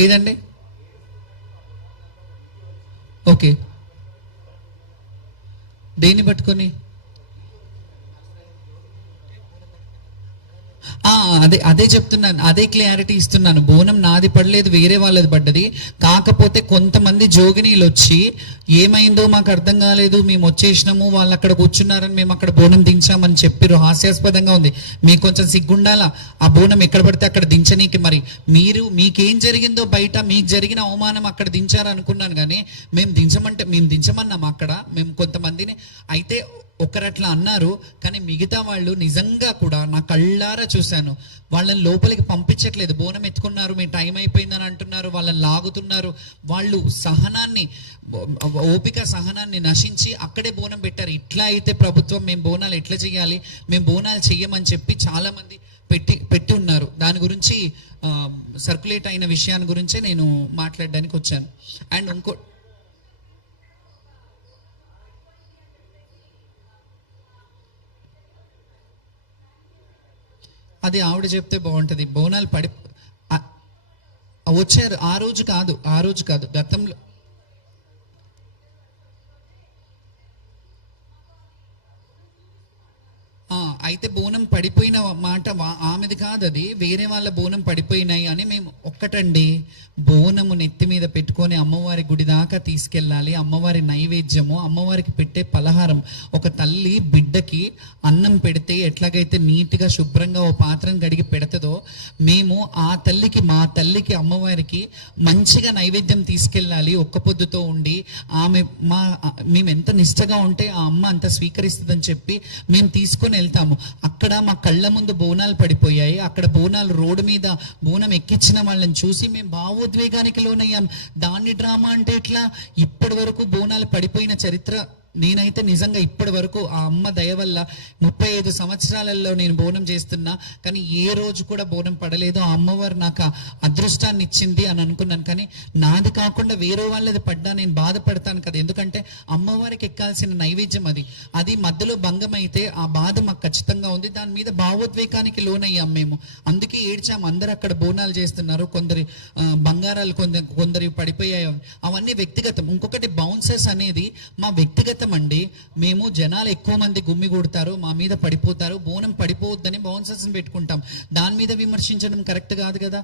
ఏదండి? ఓకే, దేన్ని పట్టుకొని? అదే చెప్తున్నాను, అదే క్లారిటీ ఇస్తున్నాను. బోనం నాది పడలేదు, వేరే వాళ్ళది పడ్డది. కాకపోతే కొంతమంది జోగినీలు వచ్చి ఏమైందో మాకు అర్థం కాలేదు, మేము వచ్చేసినాము, వాళ్ళు అక్కడ కూర్చున్నారని మేము అక్కడ బోనం దించామని చెప్పారు. హాస్యాస్పదంగా ఉంది. మీకు కొంచెం సిగ్గుండాలా ఆ బోనం ఎక్కడ పడితే అక్కడ దించనీకి. మరి మీకేం జరిగిందో బయట మీకు జరిగిన అవమానం అక్కడ దించారనుకున్నాను, కానీ మేము దించమన్నాం అక్కడ. మేము కొంతమందిని అయితే ఒకరు అట్లా అన్నారు, కానీ మిగతా వాళ్ళు నిజంగా కూడా నా కళ్ళారా చూశాను, వాళ్ళని లోపలికి పంపించట్లేదు. బోనం ఎత్తుకున్నారు, మీ టైం అయిపోయిందని అంటున్నారు, వాళ్ళని లాగుతున్నారు. వాళ్ళు ఓపిక సహనాన్ని నశించి అక్కడే బోనం పెట్టారు. ఇట్లా అయితే ప్రభుత్వం మేము బోనాలు ఎట్లా చేయాలి, మేము బోనాలు చెయ్యమని చెప్పి చాలా మంది పెట్టి ఉన్నారు. దాని గురించి సర్క్యులేట్ అయిన విషయాన్ని గురించే నేను మాట్లాడడానికి వచ్చాను. అండ్ అది ఆవిడ చెప్తే బాగుంటుంది. బోనాలు వచ్చారు ఆ రోజు కాదు గతంలో. అయితే బోనం పడిపోయిన మాట ఆమెది కాదు, అది వేరే వాళ్ళ బోనం పడిపోయినాయి అని. మేము ఒక్కటండి, బోనము నెత్తి మీద పెట్టుకొని అమ్మవారి గుడి దాకా తీసుకెళ్ళాలి. అమ్మవారి నైవేద్యము, అమ్మవారికి పెట్టే పలహారం. ఒక తల్లి బిడ్డకి అన్నం పెడితే ఎట్లాగైతే నీట్గా శుభ్రంగా ఓ పాత్రను గడిగి పెడతదో, మేము మా తల్లికి అమ్మవారికి మంచిగా నైవేద్యం తీసుకెళ్ళాలి. ఒక్క పొద్దుతో ఉండి మేము ఎంత నిష్టగా ఉంటే ఆ అమ్మ అంత స్వీకరిస్తుందని చెప్పి మేము తీసుకొని వెళ్తాము. అక్కడ మా కళ్ళ ముందు బోనాలు పడిపోయాయి. అక్కడ బోనాలు రోడ్డు మీద బోనం ఎక్కించిన వాళ్ళని చూసి మేము భావోద్వేగానికి లోనయ్యాం. దాన్ని డ్రామా అంటే ఎట్లా? ఇప్పటి వరకు బోనాలు పడిపోయిన చరిత్ర నేనైతే నిజంగా ఇప్పటి వరకు ఆ అమ్మ దయ వల్ల 35 సంవత్సరాలలో నేను బోనం చేస్తున్నా, కానీ ఏ రోజు కూడా బోనం పడలేదు. ఆ అమ్మవారు నాకు అదృష్టాన్ని ఇచ్చింది అని అనుకున్నాను. కానీ నాది కాకుండా వేరే వాళ్ళది పడ్డా నేను బాధపడతాను కదా, ఎందుకంటే అమ్మవారికి ఎక్కాల్సిన నైవేద్యం అది మధ్యలో భంగం అయితే ఆ బాధ మాకు ఖచ్చితంగా ఉంది. దాని మీద భావోద్వేగానికి లోనయ్యాం మేము, అందుకే ఏడ్చాము. అందరు అక్కడ బోనాలు చేస్తున్నారు, కొందరి బంగారాలు కొందరి పడిపోయాయి. అవన్నీ వ్యక్తిగతం. ఇంకొకటి బౌన్సర్స్ అనేది మా వ్యక్తిగత అండి. మేము జనాలు ఎక్కువ మంది గుమ్మి కొడతారు, మా మీద పడిపోతారు, బోనం పడిపోవద్దని బౌన్సర్స్ పెట్టుకుంటాం. దాని మీద విమర్శించడం కరెక్ట్ కాదు కదా.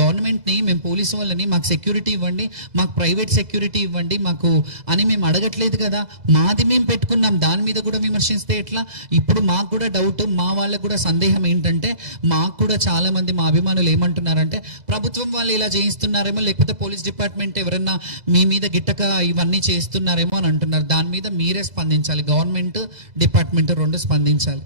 గవర్నమెంట్ ని, మేము పోలీసు వాళ్ళని మాకు సెక్యూరిటీ ఇవ్వండి, మాకు ప్రైవేట్ సెక్యూరిటీ ఇవ్వండి మాకు అని మేము అడగట్లేదు కదా. మాది మేము పెట్టుకున్నాం, దాని మీద కూడా విమర్శిస్తే ఎట్లా? ఇప్పుడు మాకు కూడా డౌట్, మా వాళ్ళకు కూడా సందేహం ఏంటంటే, మాకు కూడా చాలా మంది మా అభిమానులు ఏమంటున్నారంటే, ప్రభుత్వం వాళ్ళు ఇలా చేయిస్తున్నారేమో, లేకపోతే పోలీస్ డిపార్ట్మెంట్ ఎవరన్నా మీ మీద గిట్టక ఇవన్నీ చేస్తున్నారేమో అని అంటున్నారు. దాని మీద మీరే స్పందించాలి, గవర్నమెంట్ డిపార్ట్మెంట్ రెండు స్పందించాలి.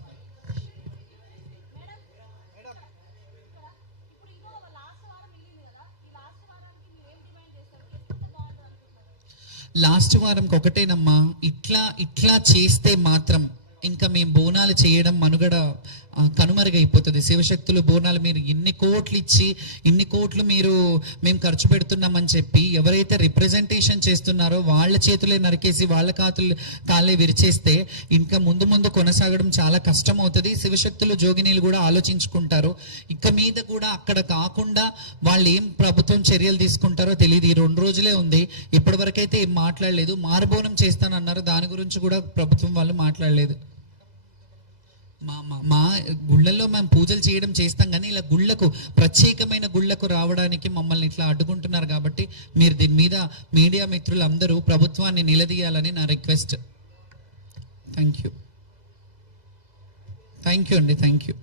లాస్ట్ వారంకి ఒకటేనమ్మా, ఇట్లా చేస్తే మాత్రం ఇంకా మేము బోనాలు చేయడం మనుగడ కనుమరుగైపోతుంది. శివశక్తులు బోనాలు మీరు ఇన్ని కోట్లు ఇచ్చి, ఇన్ని కోట్లు మేము ఖర్చు పెడుతున్నామని చెప్పి ఎవరైతే రిప్రజెంటేషన్ చేస్తున్నారో వాళ్ళ చేతులే నరికేసి వాళ్ళ కాళ్ళే విరిచేస్తే ఇంకా ముందు కొనసాగడం చాలా కష్టం అవుతుంది. శివశక్తులు జోగినీలు కూడా ఆలోచించుకుంటారు. ఇక మీద కూడా అక్కడ కాకుండా వాళ్ళు ఏం ప్రభుత్వం చర్యలు తీసుకుంటారో తెలియదు. ఈ 2 రోజులే ఉంది, ఇప్పటి వరకైతే ఏం మాట్లాడలేదు. మారుబోనం చేస్తానన్నారు, దాని గురించి కూడా ప్రభుత్వం వాళ్ళు మాట్లాడలేదు. మా గుళ్ళల్లో మేము పూజలు చేయడం చేస్తాం, కానీ ఇలా ప్రత్యేకమైన గుళ్ళకు రావడానికి మమ్మల్ని ఇట్లా అడ్డుకుంటున్నారు. కాబట్టి మీరు దీని మీద మీడియా మిత్రులు అందరూ ప్రభుత్వాన్ని నిలదీయాలని నా రిక్వెస్ట్. థ్యాంక్ యూ అండి, థ్యాంక్ యూ.